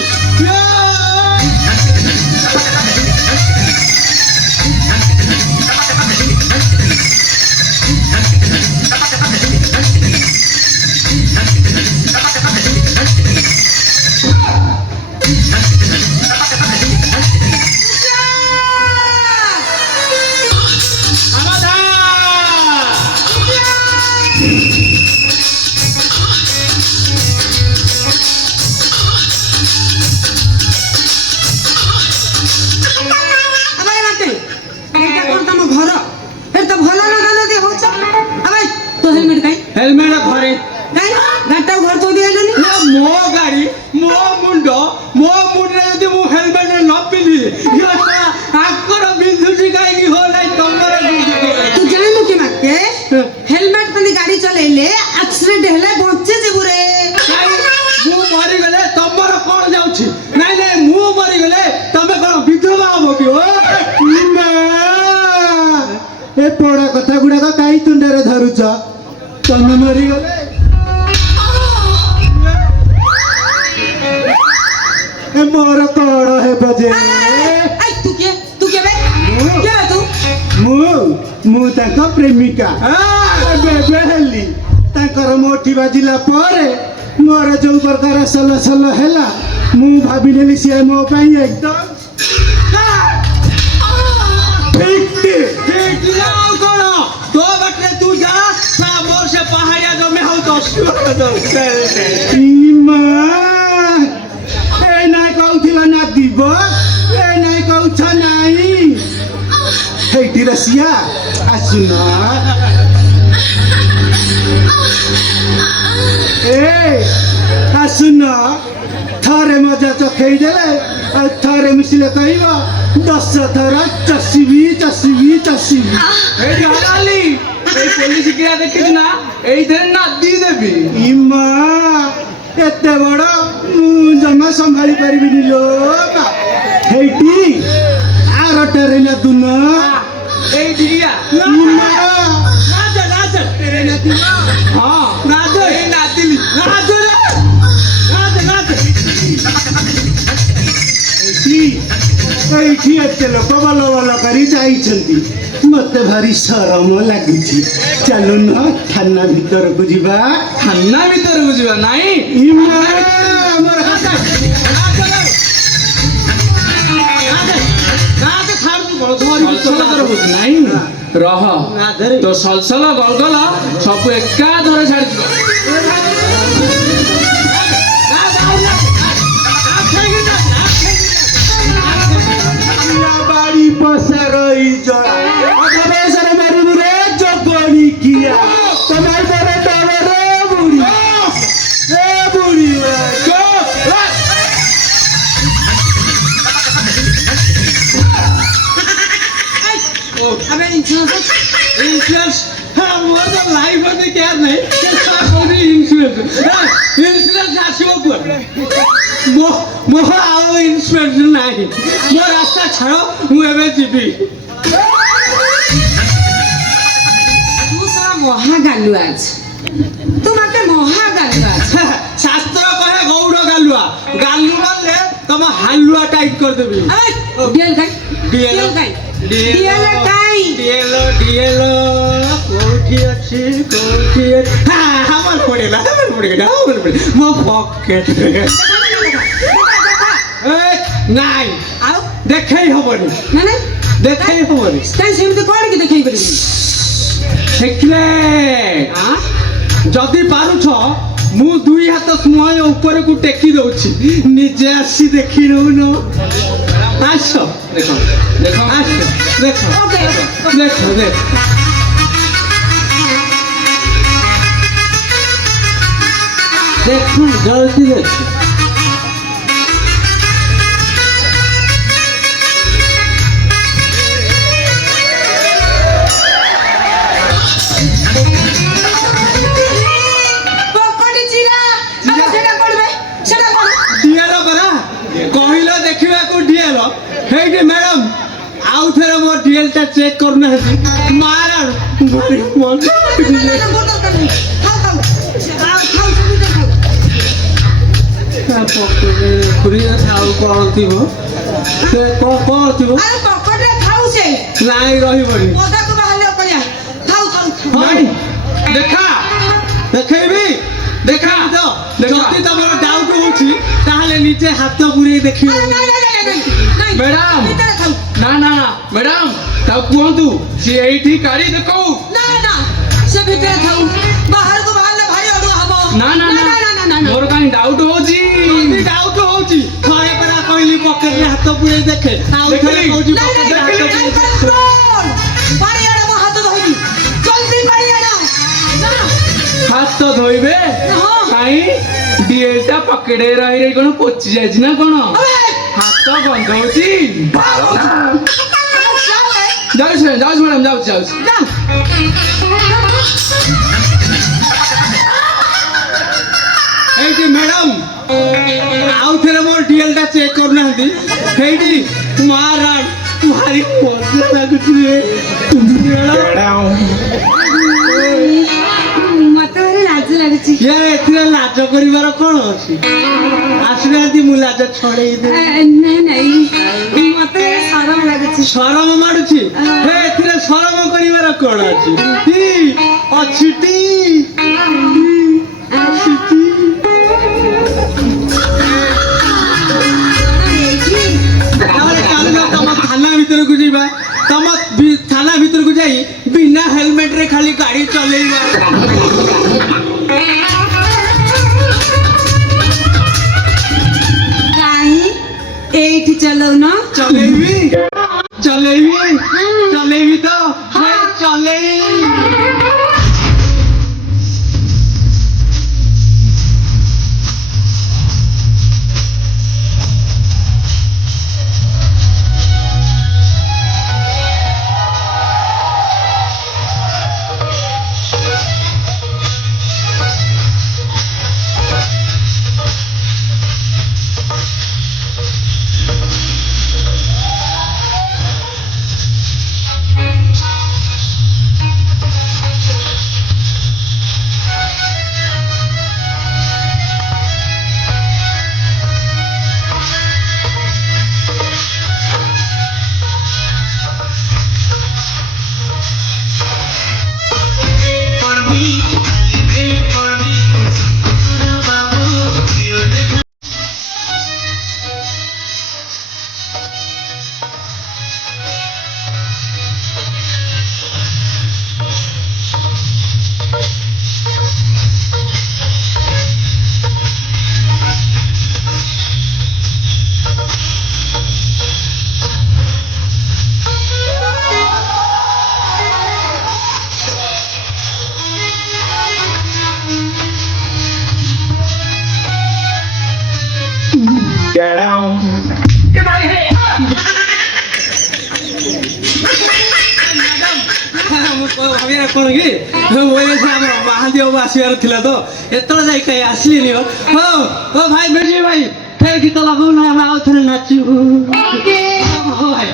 हेलमेट घरे ଗାଡ଼ିଟାକୁ ଘର ଥୋଇ ଦେଇଗଲନି ମୋ ଗାଡି ମୋ ମୁଣ୍ଡରେ ଯଦି ମୁଁ ହେଲମେଟ ନ ପିନ୍ଧିଲି ଆଙ୍କର ବିନ୍ଧୁଛି କାହିଁକି ହୋ ନାହିଁ ତମର ତୁ ଜାଣିନୁ କି ମାକେ ହେଲମେଟ ପିନ୍ଧି ଗାଡି ଚଲେଇଲେ ଆକ୍ସିଡେଣ୍ଟ ହେଲେ ବଞ୍ଚି ଯିବୁ ରେ ମୁଁ ମରିଗଲେ ତମର କଣ ଯାଉଛି ନାଇଁ ନାଇଁ ମୁଁ ମରିଗଲେ ତମେ କଣ ବିଧବା ହବ କି ନା ଏ ପଡା କଥା ଗୁଡାକ କାହିଁ ତୁଣ୍ଡରେ ଧରୁଛ ତମେ ମରିଗଲେ ମୋର କଣ ହେବ ଯେ ମୁଁ ତାଙ୍କ ପ୍ରେମିକା ଏବେ ହେଲି ତାଙ୍କର ମୋଠି ବାଜିଲା ପରେ ମୋର ଯୋଉ ପ୍ରକାର ସଲ ହେଲା ମୁଁ ଭାବିନେଲି ସିଏ ମୋ ପାଇଁ ଏକଦମ ଠିକ ଆଉ କଣ ତୋ ବାଟରେ ତୁ ଯା ମୋର ସେ ପାହାଡିଆ ଜମି ହଉ ଏ ନାଇଁ କହୁଥିଲ ନା দিব ଏ ନାଇଁ କହୁଛ ନାଇଁ ହେଇଠି ରସିଆ ଆସୁନ ଏ ଆସୁନ ଥରେ ମଜା ଚଖେଇ ଦେଲେ ଆଉ ଥରେ ମିଶିଲେ କହିବ 10 ଥର ଚଷିବି ଏଇଠି ହଲାଲି ଏଇ ପୋଲିସ କିରା ଦେଖିଛୁ ନା ଏଇଥିରେ ନାଦି ଦେବି ଇମା ଏତେ ବଡ ମୁଁ ଜମା संभाली पारिबिनी लो बा हेटी आरटा रेना दुन এই দিদিয়া তেরে নাতি হ্যাঁ নাচ এই নাতিলি নাচ এইটি এতে লোক ভাল ভাল করি যাইছন্তি মতে ভারি শরম লাগিছি চালু ন থানা ভিতরକୁ ଯିବା ঠান্ডা ভিতরে বুঝবা নাই ইমা আমার নাই রহ তো সলসল গলগল সবু একা ধরে ছাড়িছিল বাড়ি পসা রই জড়া আগে সারা মারিবু রে জগনি কিয়া তোমার পরে তবে রে বুড়ি এ বুড়ি ইন্স্যুরেন্স হ্যাঁ মোর তো লাইফ আছে কেয়ার নাই কোনি ইন্স্যুরেন্স আসিব মোর আও ইন্স্যুরেন্স নাই মোর রাস্তা ছাড়ো মু এবে ଯିବି তু সারা মহা গালুয়াজ তোমাকে মহা গালুয়াজ শাস্ত্র কহে গৌড় গালুয়া গালু মানে তোমা হালুয়া টাইট করে দেবি ডিএল গাই ডিএল গাই ডিএল গাই ডিএল কোঠি আছে হ্যাঁ আমার পড়ে গেল মো পকেট নাই আও দেখাই হবনি না না দেখাই হবনি কাই সেমতে কোন কি দেখাই পারিবি দেখলে যদি পারুছ মু দুই হাত স্ময় উপরକୁ ଟେକି ଦଉଛି ନିଜେ ଆସି ଦେଖି ନଉନ ଆସ ଦେଖ ଦେଖ ଆସ ଦେଖ ওকে ଦେଖ ଦେଖ দেখুন জলদি দেখুন পকড়ি চিরা আরে সেটা করবে সেটা কোন ডিএল পরা কহিল ଦେଖିବାକୁ ডিএল ହେଇଟି ମ୍ୟାଡାମ ଆଉ ଥରେ ମୋ ডিএল ଟା ଚେକ୍ କରୁନାହାନ୍ତି ମାରା ଭାରି ମନ বোতল করবি খাও খাও খাও তুমি খাও খুরিয়া ଆଉ କ'ଣ ଥିବ ସେ କ'ଣ ଥିବ আরে পকড়ে খাও সে ନାଇଁ ରହିବନି ওদাকে বাহালে করিয়া খাও খাও ନାଇଁ ଦେଖା ଦେଖେଇବି ଦେଖା ତ ଯଦି ତମର ଡାଉଟ୍ ହଉଛି ତାହେଲେ ନିଜେ ହାତ ପୁରେଇ ଦେଖିବ না না না না ମ୍ୟାଡାମ ভিতরে খাও ନା ନା ନା ମ୍ୟାଡାମ ତାକୁ କୁହନ୍ତୁ ସିଏ ଏଇଠି କାଢି ଦେଖଉ না না সে ভিতরে খাও বাহারକୁ বাহালে ভাই অড়ুয়া হবো ନା ନା না ନା না না ମୋର କାହିଁ ଡାଉଟ୍ ହଉଛି ଯଦି ଡାଉଟ୍ ହଉଛି ଥରେ ପରା କହିଲି ପକେଟରେ ହାତ ପୁରେଇ ଦେଖେ ଆଉ ଥରେ ଦେଖିଲି। କହୁଛି না ପକେଟରେ না ହାତ ପୁରେଇ পানি আনো মো হাত ধইবি জলদি পানি আনো না ହାତ ଧୋଇବେ ହଁ କାହିଁ ডিএল টা পকেটে ରହି ରହି କ'ଣ ପଚି ଯାଇଛି ନା କ'ଣ আবে ହାତ ଗନ୍ଧ ହଉଛି যাও ଯାଉଛି ମ୍ୟାଡାମ ଯାଉଛି যাও এইটি ମ୍ୟାଡାମ ଆଉ ଥରେ ମୋ ଡିଏଲ ଟା ଚେକ୍ କରୁନାହାନ୍ତି ହେଇଟି ମାରା ଭାରି ମଜା ଲାଗୁଛି ରେ মতে ভারি লাজ লাগুছি ୟାର ଏଥିରେ ଲାଜ କରିବାର କ'ଣ ଅଛି ଆସୁନାହାନ୍ତି ମୁଁ ଲାଜ ଛଡେଇ ଦେବି না নাই মতে সরম লাগুছি ସରମ ମାଡୁଛି ହେ ଏଥିରେ ସରମ କରିବାର କ'ଣ ଅଛି ଟି ଅଛି ଟି ତାପରେ ଚାଲୁନ ତମ ଥାନା ଭିତରକୁ ଯିବା ତମ ଥାନା ଭିତରକୁ ଯାଇ ବିନା ହେଲମେଟରେ ଖାଲି ଗାଡି ଚଲେଇବା কাহি এইটি চালাও না ଚଲେଇବି ଚଲେଇବି ତ ହେ, ଚଲେଇ ଭାବିବା କ'ଣ କି ମୁଁ ଆମର ମହାନ୍ତି ବାବୁ ଆସିବାର ଥିଲା ତ ଏତେବେଳେ ଯାଇ କାହିଁ ଆସିଲିନି ହଉ ଭାଇ ବେଶୀ ଭାଇ ଫେର ଗୀତ ଲଗାଉନା ଆମେ ଆଉ ଥରେ ନାଚିବୁ ହଉ ଭାଇ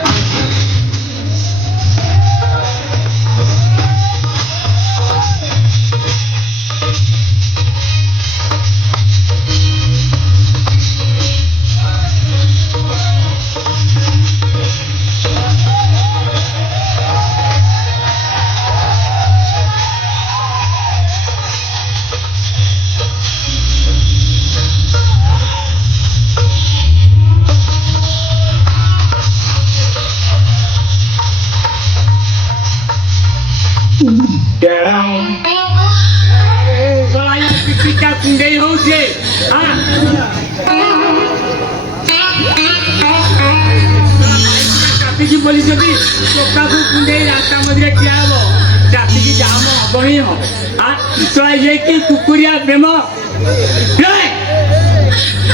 ପିଠା କୁଣ୍ଡେଇ ହଉଛି ଚାପିକି ବୋଲିଛନ୍ତି ଟୋକାକୁ କୁଣ୍ଡେଇ ରାସ୍ତା ମଝିରେ ଠିଆ ହବ ଚାପିକି ଜାମ ହବ ହିଁ ହବ ଚଳାଇ ଯାଇକି କୁକୁରିଆ ପ୍ରେମ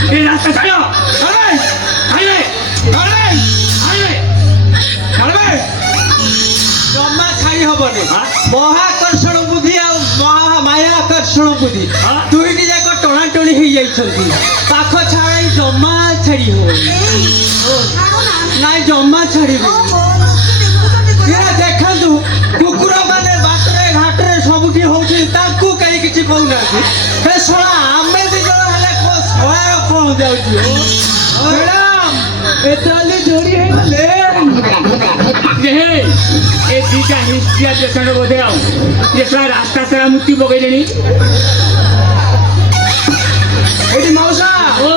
ଏ ରାସ୍ତା ଛାଡ଼ ଜମା ଛାଡ଼ି ହବନି ମହାକର୍ଷଣ ବୁଦ୍ଧି ଆଉ ମାୟାକର୍ଷଣ ବୁଦ୍ଧି ଦୁଇଟି ଯାକ ଟଣାଟଣି ହେଇଯାଇଛନ୍ତି ପାଖ ଛାଡ଼ି ଜମା ଛାଡ଼ି ହବନି ନାଇଁ ଜମା ଛାଡ଼ିବି ଦେଖନ୍ତୁ କୁକୁର ମାନେ ବାଟରେ ଘାଟରେ ସବୁଠି ହଉଛି ତାଙ୍କୁ କେହି କିଛି କହୁନାହାନ୍ତି ଏ ଶଳା ଆମେ ଦି ଜଣ ହେଲେ ସହାୟ କଣ ଯାଉଛି ମ୍ୟାଡାମ ଯୋଡି ହେଇଗଲେ ଏ ଦିଟା ହିଷ୍ଟ୍ରିଆ ପେସେଣ୍ଟ ବୋଧେ ଆଉ ରାସ୍ତା ସାରା ମୁକ୍ତି ପକେଇଲେଣି ଏଠି ମଉସା ଓ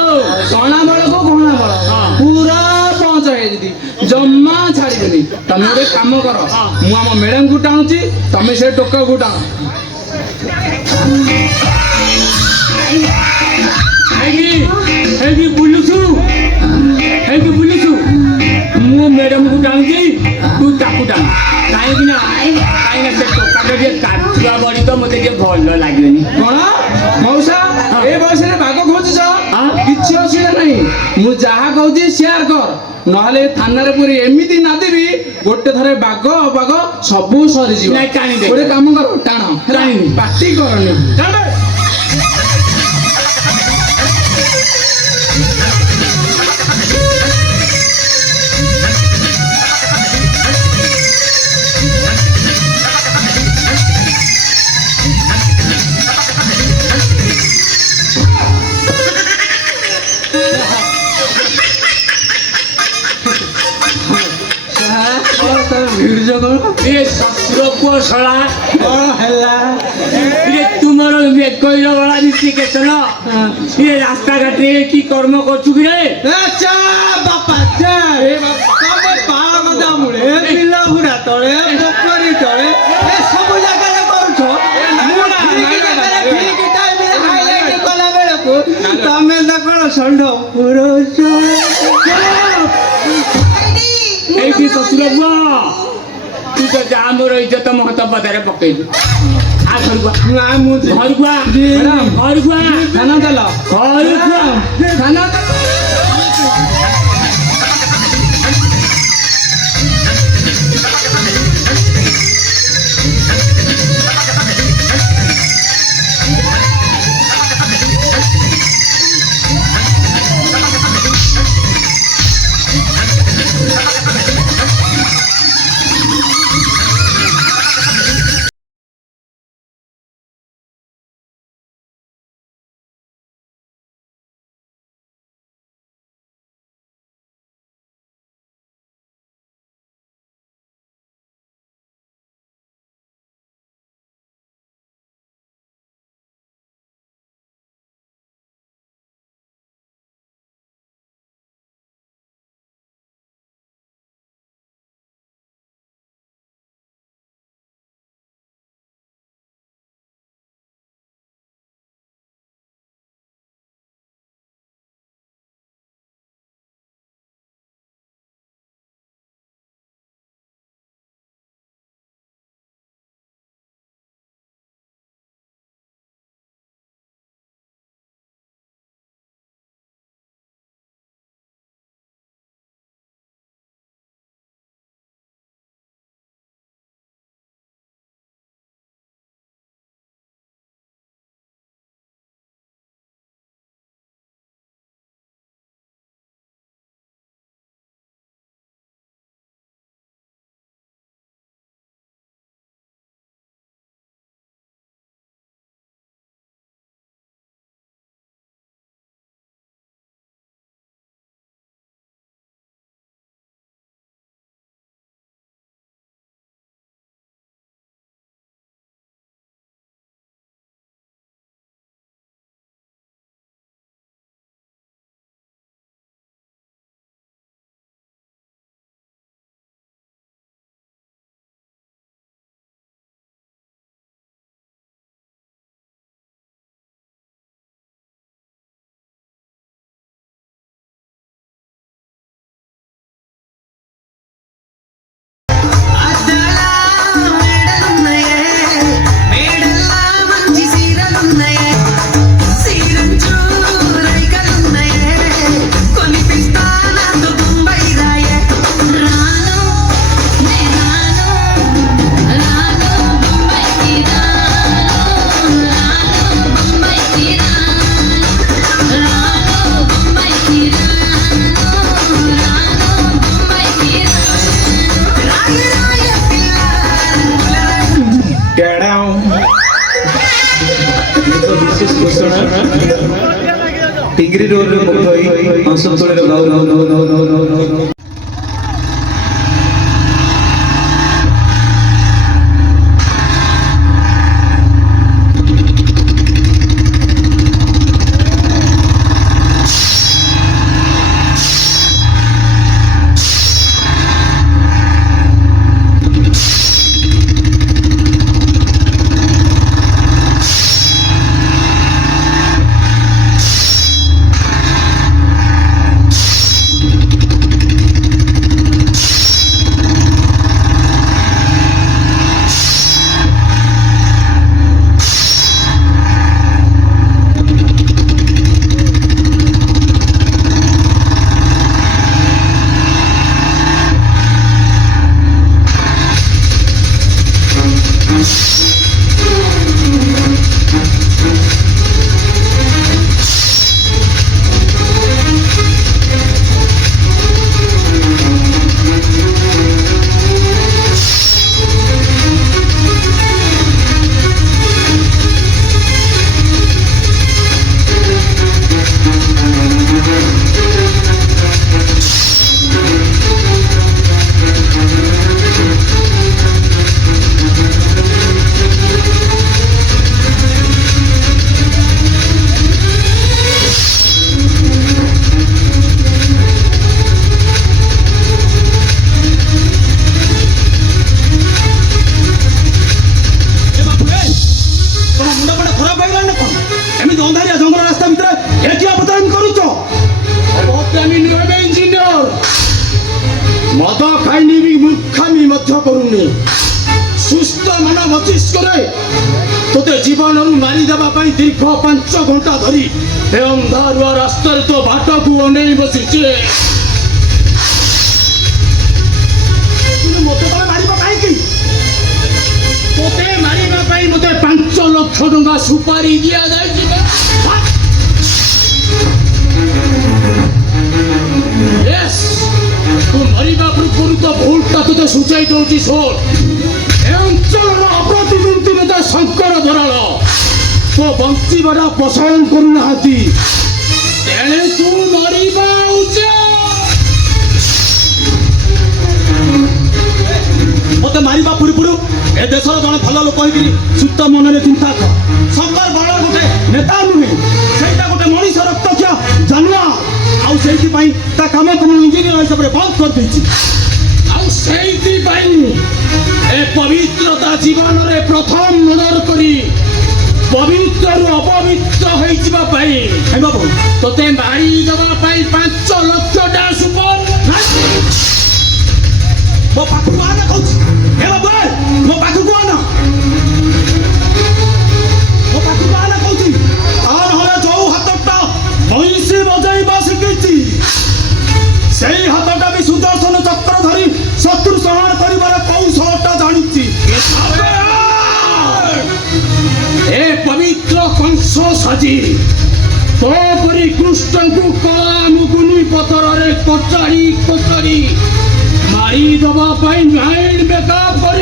କଣା ବଳକୁ କଣା ବଳ ପୁରା ପହଞ୍ଚ ହେଇଛି ଜମା ଛାଡ଼ିବେନି ତମେ ଗୋଟେ କାମ କର ମୁଁ ଆମ ମ୍ୟାଡାମକୁ ଟାଣୁଛି ତମେ ସେ ଟୋକାକୁ ଟାଣ ହେଇକି ବୁଲୁଛୁ ମୁଁ ମ୍ୟାଡାମକୁ ଟାଣୁଛି ତୁ ତାକୁ ଟାଣ କାହିଁକି ନା ସେ ଟୋକାଟା ଟିକେ କାଠୁଆ ବଢି ତ ମତେ ଟିକେ ଭଲ ଲାଗେନି କଣ ମଉସା ଏ ବୟସରେ ବାଘ ଖୋଜୁଛ କିଛି ଅସୁବିଧା ନାହିଁ ମୁଁ ଯାହା କହୁଛି ସେୟାର କର ନହେଲେ ଥାନାରେ ପୁରୀ ଏମିତି ନାଦିବି ଗୋଟେ ଥରେ ବାଘ ଅବାଘ ସବୁ ସରିଯିବ ନାଇଁ ଟାଣିଦେ ଗୋଟେ କାମ କର ଟାଣ ଟାଣିନି ପାଟି କରନି ପୁଅ ଶଳା କଣ ହେଲା ତୁମର କଇର ବଳା ଦିଶି କେତନ ରାସ୍ତାଘାଟରେ କି କର୍ମ କରୁଛୁ କି ରେ ବାପା ତମେ ପାଳ ମୂଳେ ବିଲ ହୁଡ଼ା ତଳେ ପୋଖରୀ ତଳେ ଏସବୁ ଜାଗାରେ କରୁଛ କଲା ବେଳକୁ ତମେ ତ କଣ ଷଣ୍ଢ ପୁରଉଛ ଏଇଠି ଶ୍ୱଶୁର ପୁଅ ତୁ ତ ଯାହା ମୋର ଇଜ୍ଜତ ମହତ ପଦାରେ ପକେଇଲୁ ଘରକୁ ଥାନା ଦେଲ टिंगरी रोड रे मुक्तई आंसू तोळे गाव मद खाइनी भी मूर्खामी मध्य करूनी सुस्थ मन मस्तिष्करे तोते जीवन मारिदेवा दीर्घ 5 घंटा धरी ए अंधारुआ रास्ता तो बाट को अनेई बसीचे मते मारिबा मते 5 लाख टंका सुपारी दिया जाय यस तू मरिबा पूर्व तो भूलटा तुझे सूचाई दौची शोर ए अंचल अप्रतिद्वंदी नेता शंकर धराल तो बंचीबार पसंद करूना तेणे तू मरिबा मते मारिबा पूर्व ए देशर जन भल लोक सुप्त मन चिंता कर शंकर बड़ गोटे नेता नुहे से गोटे मनीष रक्तख्या जानुआ आईपाई कम को इंजीनियर हिसाब से बंद कर देती ए पवित्रता जीवन रे प्रथम नजर करी पवित्र अपवित्र हो तोते मारी देवा 5 लाख टा सुपर मो पाखु आना कहूँ मो पाखु आना कहूँ जो हाथटा भैंसी बजाइबा शिखी से हाथटा भी सुदर्शन चक्र धरी शत्रु संहार कर कौशलटा जानी ए पवित्र कंस सजी तो परी कृष्ण को कला मुकुनी पथर रे कचाड़ी मारी दबा माइंड मेकअप कर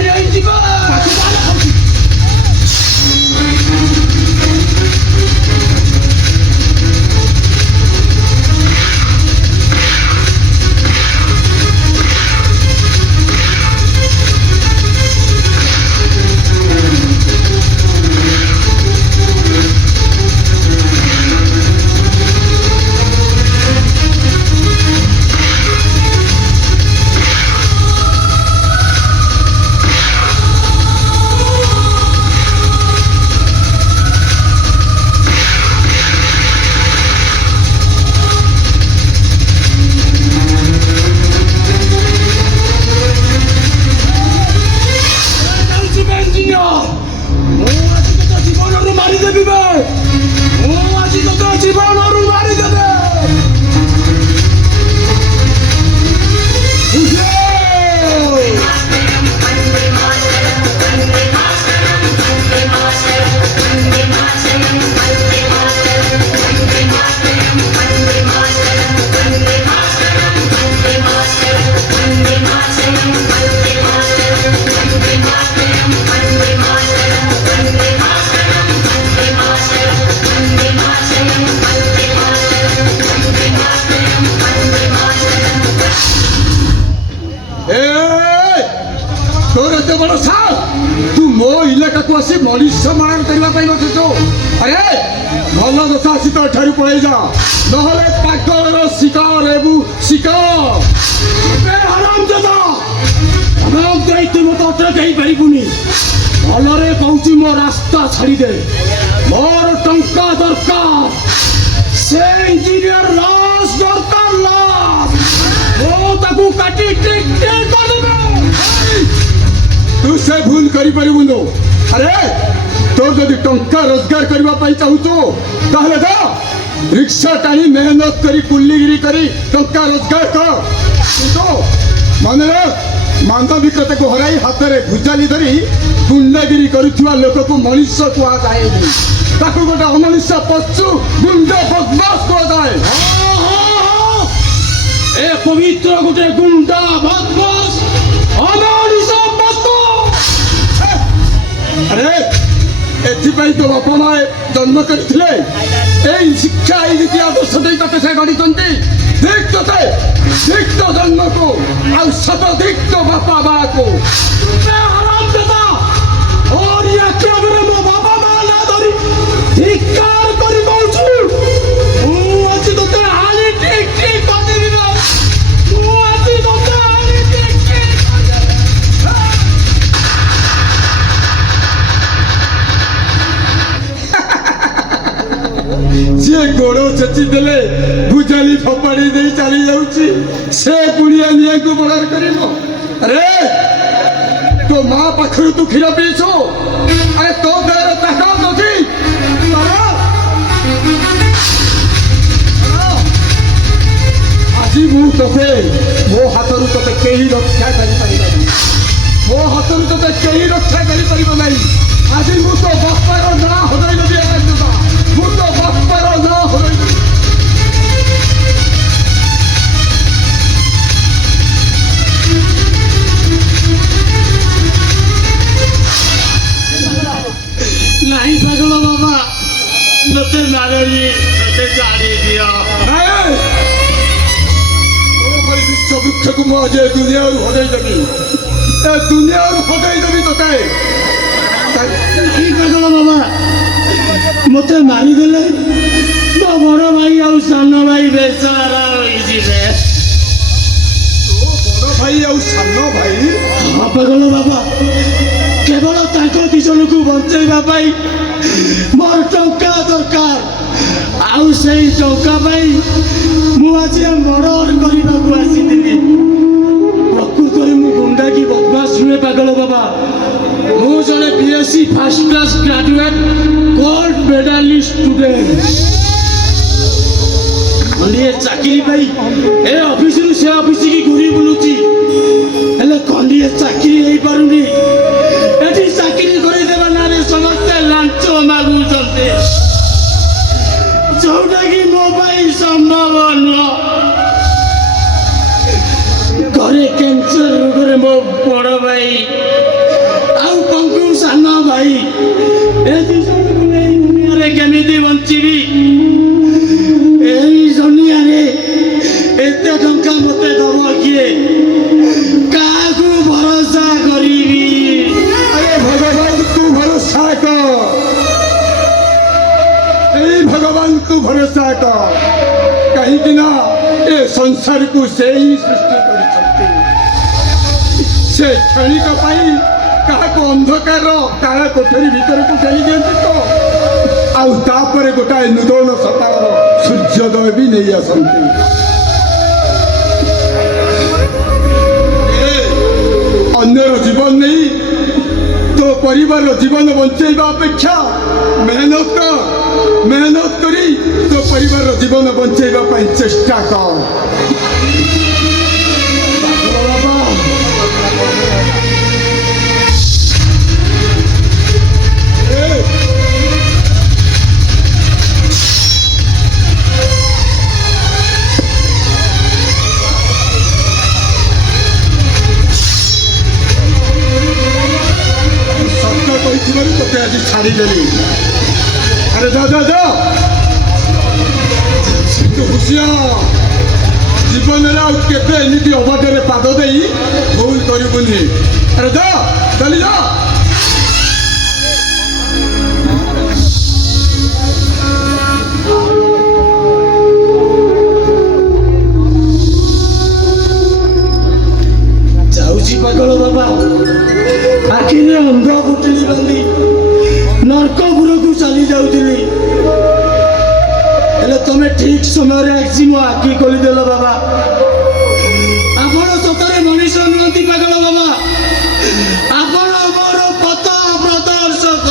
ବସି ମଣିଷ ମାରଣ କରିବା ପାଇଁ ବସିଛୁ। ଆରେ ଭଲ ଦଶା ଆସି ତ ଏଠାରୁ ପଳେଇ ଯା, ନହେଲେ ପାଗଳର ଶିକାର ହେବୁ ଶିକାର। ହରାମଜାଦା, ତୁ ମତେ ଅଟକାଇ ପାରିବୁନି। ଭଲରେ କହୁଛି ମୋ ରାସ୍ତା ଛାଡ଼ିଦେ, ମୋର ଟଙ୍କା ଦରକାର, ସେ ଇଞ୍ଜିନିୟର ଲାଶ ଦରକାର, ଲାଶ। ମୁଁ ତାକୁ କାଟି ଟିକ୍ ଟିକ୍ କରିଦେବି। ତୁ ସେ ଭୁଲ କରିପାରିବୁନୁ। ଆରେ ତୋର ଯଦି ଟଙ୍କା ରୋଜଗାର କରିବା ପାଇଁ ଚାହୁଁଛୁ ତାହେଲେ ଯା ରିକ୍ସା ଟାଣି ମେହନତ କରି କୁଲିଗିରି କରି ଟଙ୍କା ରୋଜଗାର କର। କିନ୍ତୁ ମନେ ରଖ, ମାନବିକତାକୁ ହରାଇ ହାତରେ ଭୁଜାଲି ଧରି ଗୁଣ୍ଡାଗିରି କରୁଥିବା ଲୋକକୁ ମଣିଷ କୁହାଯାଏନି, ତାକୁ ଗୋଟେ ଅମଣିଷ ପଶୁ ଗୁଣ୍ଡ ବଦମାସ କୁହାଯାଏ। ଏ ପବିତ୍ର ଗୋଟେ ଗୁଣ୍ଡା ବଦମାସ ଅମଣିଷ ପଶୁ। ଆରେ ଏଥିପାଇଁ ତ ବାପା ମା ଜନ୍ମ କରିଥିଲେ, ଏଇ ଶିକ୍ଷା ଏଇ ନୀତି ଆଦର୍ଶ ଦେଇ ତତେ ସେ ଗଢ଼ିଛନ୍ତି। ଧିକ୍ ତତେ, ଧିକ୍ ତୋ ଜନ୍ମକୁ, ଆଉ ଶତ ଧିକ୍ ତୋ ବାପା ମାଆକୁ। ମୋ ବାପା ମା ନା ଧରି ଧିକ୍କାର କରି କହୁଛୁ, ମୁଁ ଆଜି ତତେ ଆଣି ଠିକ୍ ଠିକ୍ କରିଦେବି। ମୁଁ ଆଜି ତତେ ଆଣି ଠିକ୍ ଠିକ୍ ଯିଏ ଗୋଡ଼ ଛେଚି ଦେଲେ ଭୁଜାଲି ଫୋପାଡ଼ି ଦେଇ ଚାଲି ଯାଉଛି, ସେ ପୁଣିଆ ନିଆଁକୁ ବଳାର କରିବ। ଆରେ ତୋ ମା ପାଖରୁ ତୁ କ୍ଷୀର ପିଇଛୁ, ଆରେ ତୋ ଦେହରେ ତାକତ ଅଛି। ଆଜି ମୁଁ ତତେ, ମୋ ହାତରୁ ତତେ କେହି ରକ୍ଷା କରିପାରିବନି, ମୋ ହାତରୁ ତତେ କେହି ରକ୍ଷା କରିପାରିବ ନାହିଁ। ଆଜି ମୁଁ ତୋ ବାପାର ନାଁ ହଜାଇ ଦେବି, ମୁଁ ତୋ ବାପାର ନାଁ ହଜାଇ ଦେବି। नहीं पागल बाबा, मते मारनी, मते जाने दिया। विश्व वृक्ष को मुझे दुनिया हटाई देवी, दुनिया हटाई देवी तोते। पागल बाबा मते मारिदेले, मो बड़ भाई आ सान भाई बेचारा होइजिबे। बड़ भाई आ सान भाई? हाँ पागल बाबा, केवल ताको दी जन को बंचेबा पाई मोर टंका दरकार, आउ सेई टंका पाई मु आज मर्डर करबाकू आसीथिली। प्रकृतरे मु गुंडा की बदमाश नुहे पागल बाबा, मु जने BSc first class graduate gold medalist student. खंडिए चाकरी पाई ए ऑफिस रु से ऑफिस की घुरी बुलुची, हेले खंडिए चाकरी हेई पारुनी। एठी चाकरी करि देबा नारे समस्ते लांच मागुचंते, जोटा कि मो पाई संभव नुह। घरे कैंसर रोगरे मो बड़ भाई आउ पंकु सान भाई, ए दी जणକୁ ନେଇ ଦୁନିଆରେ କେମିତି ବଞ୍ଚିବି? ଏଇ ଦୁନିଆରେ ଏତେ ଟଙ୍କା ମତେ ଦବ କିଏ? କାହାକୁ ଭରସା କରିବି? अरे भगवान तू भरोसा कर, भगवान तू भरोसा कर, कहीं ना ये संसार को से ही सृष्टि कर से क्षणिक पाई क्या अंधकार काला कोठरी भीतर को ठेली दिखती तो आउ तापर गोटाए नूतन सकाळ सूर्योदय भी नहीं आसती। अन्यर जीवन नहीं तो परिवार जीवन बंचेबा अपेक्षा मेहनत कर, मेहनत करी तो परिवार जीवन बंचेबा पाई चेष्टा कर। तोते आज छाड़देली। अरे जा जा जा तू हुशियार, जीवन केमी अबाटे पाद दे भूल करूनी। अरे जा चली जा। ସମୟରେ ଆସି ମୋ ଆଖି ଖୋଲିଦେଲ ବାବା। ଆପଣ ସତରେ ମଣିଷ ନୁହନ୍ତି ପାଗଳ ବାବା, ଆପଣ ମୋର ପଥ ପ୍ରଦର୍ଶକ।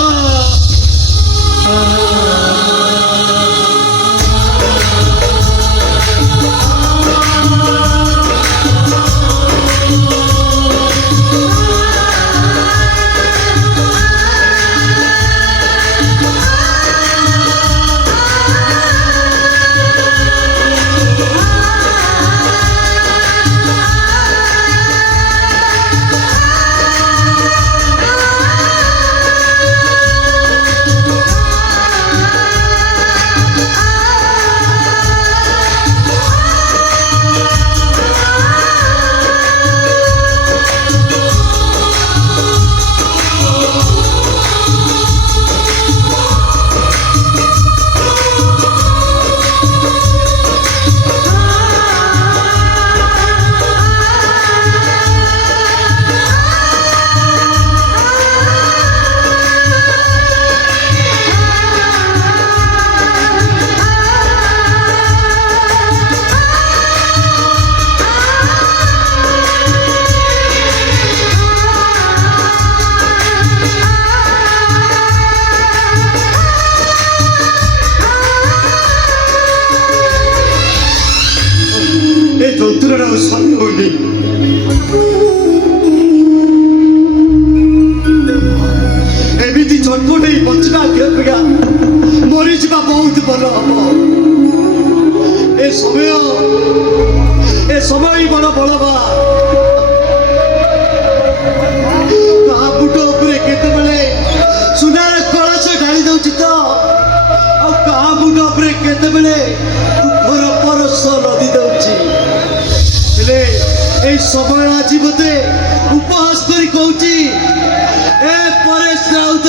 ଏ ଯନ୍ତ୍ରଣା ଆଉ ସହି ହଉନି। ଏମିତି ଛଟପଟେଇ ବଞ୍ଚିବା ଅପେକ୍ଷା ମରିଯିବା ବହୁତ ଭଲ ହବ। ଏ ସମୟ ହିଁ ବଡ଼ ବଳବା। କାହା ବୁଟ ଉପରେ କେତେବେଳେ ସୁନାର କଳସ ଢାଳି ଦଉଛି ତ, ଆଉ କାହା ବୁଟ ଉପରେ କେତେବେଳେ ଦୁଃଖର ପରଶ ଲଦି ଦଉଛି। ହେଲେ এই সময় আজি মতে উপহাস করে কৌছি, এ পরেশ রাউত,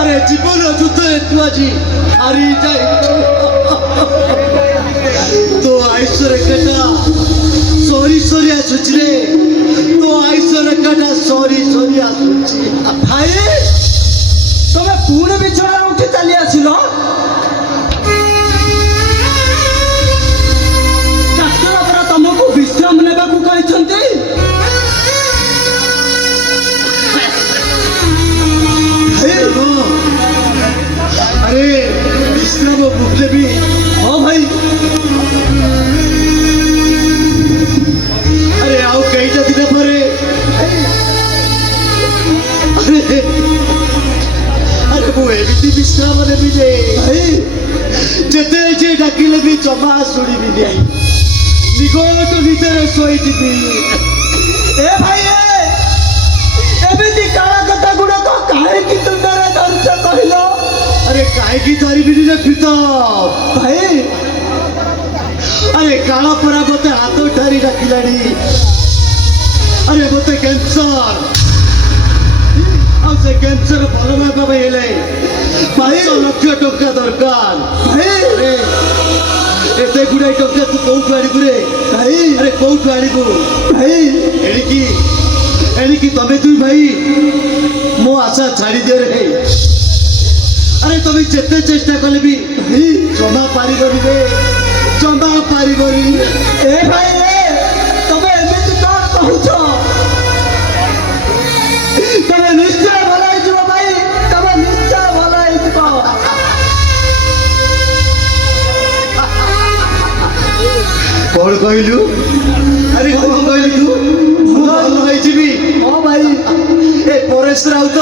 আরে জীবন যুদ্ধে তু আজি হারি যাই তো আইসরে কেটা সরি সরি আসুছি রে, তো আইসরে কেটা সরি সরি আসুছি। ভাই তুমি পুনে বিছଣା উঠি চালি আসিল? বিশ্রাম নেବାକୁ କହିଛନ୍ତି? আরে বিশ্রাম বুঝলে ବି ହଁ ଭାଇ। আরে ଆଉ କେଇଟା ଦିନ ପରେ ଆରେ ମୁଁ ଏମିତି বিশ্রাମ ନେବି ଯେ ଯେତେ ଯେ ଡାକିଲେ ବି ଜମା ଶୁଣିବି ନାହିଁ। নিকট ভিতরে শোইছিবি। এ ভাই এମିତି কালা কথা গুড়াক কাହିଁକି ତୁଣ୍ଡରେ ଧରିଛ କହିଲ? আরে কাହିଁକି ଧରିବିନି রে প্রীতম ভাই? আরে কাଳ ପରା ମତେ ହାତ ଠାରି ଡାକିଲାଣି। আরে ମତେ କ୍ୟାନ୍ସର, ଆଉ ସେ କ୍ୟାନ୍ସର ଭଲ ହେବା ପାଇଁ ହେଲେ 5 ଲକ୍ଷ ଟଙ୍କା ଦରକାର। ଭାଇ এতে গুড়াই টଙ୍କା তু কোଉଠୁ আଣିବୁ রে ভাই? আরে কোଉଠୁ আଣିବୁ ভাই? এড়িকি তবে তুই ভাই ମୋ আশা ছাড়ি দিও রে। আরে তুমি যেতে চেষ্টা কলে বি জমা পারিবনি রে, জমা পারিবনি। এ ভাই তবে এମିତି କଣ କହୁଛ? ତମେ ନିଶ୍ଚୟ ଭଲ ହେଇଯିବ ଭାଇ, ତମେ ନିଶ୍ଚୟ ଭଲ ହେଇଯିବ। କଣ କହିଲୁ? ଆରେ କଣ କହିଲୁ ତୁ? ଭଲ ହେଇଯିବି? ହଁ ଭାଇ। ଏ ପରେଶ ରାଉତ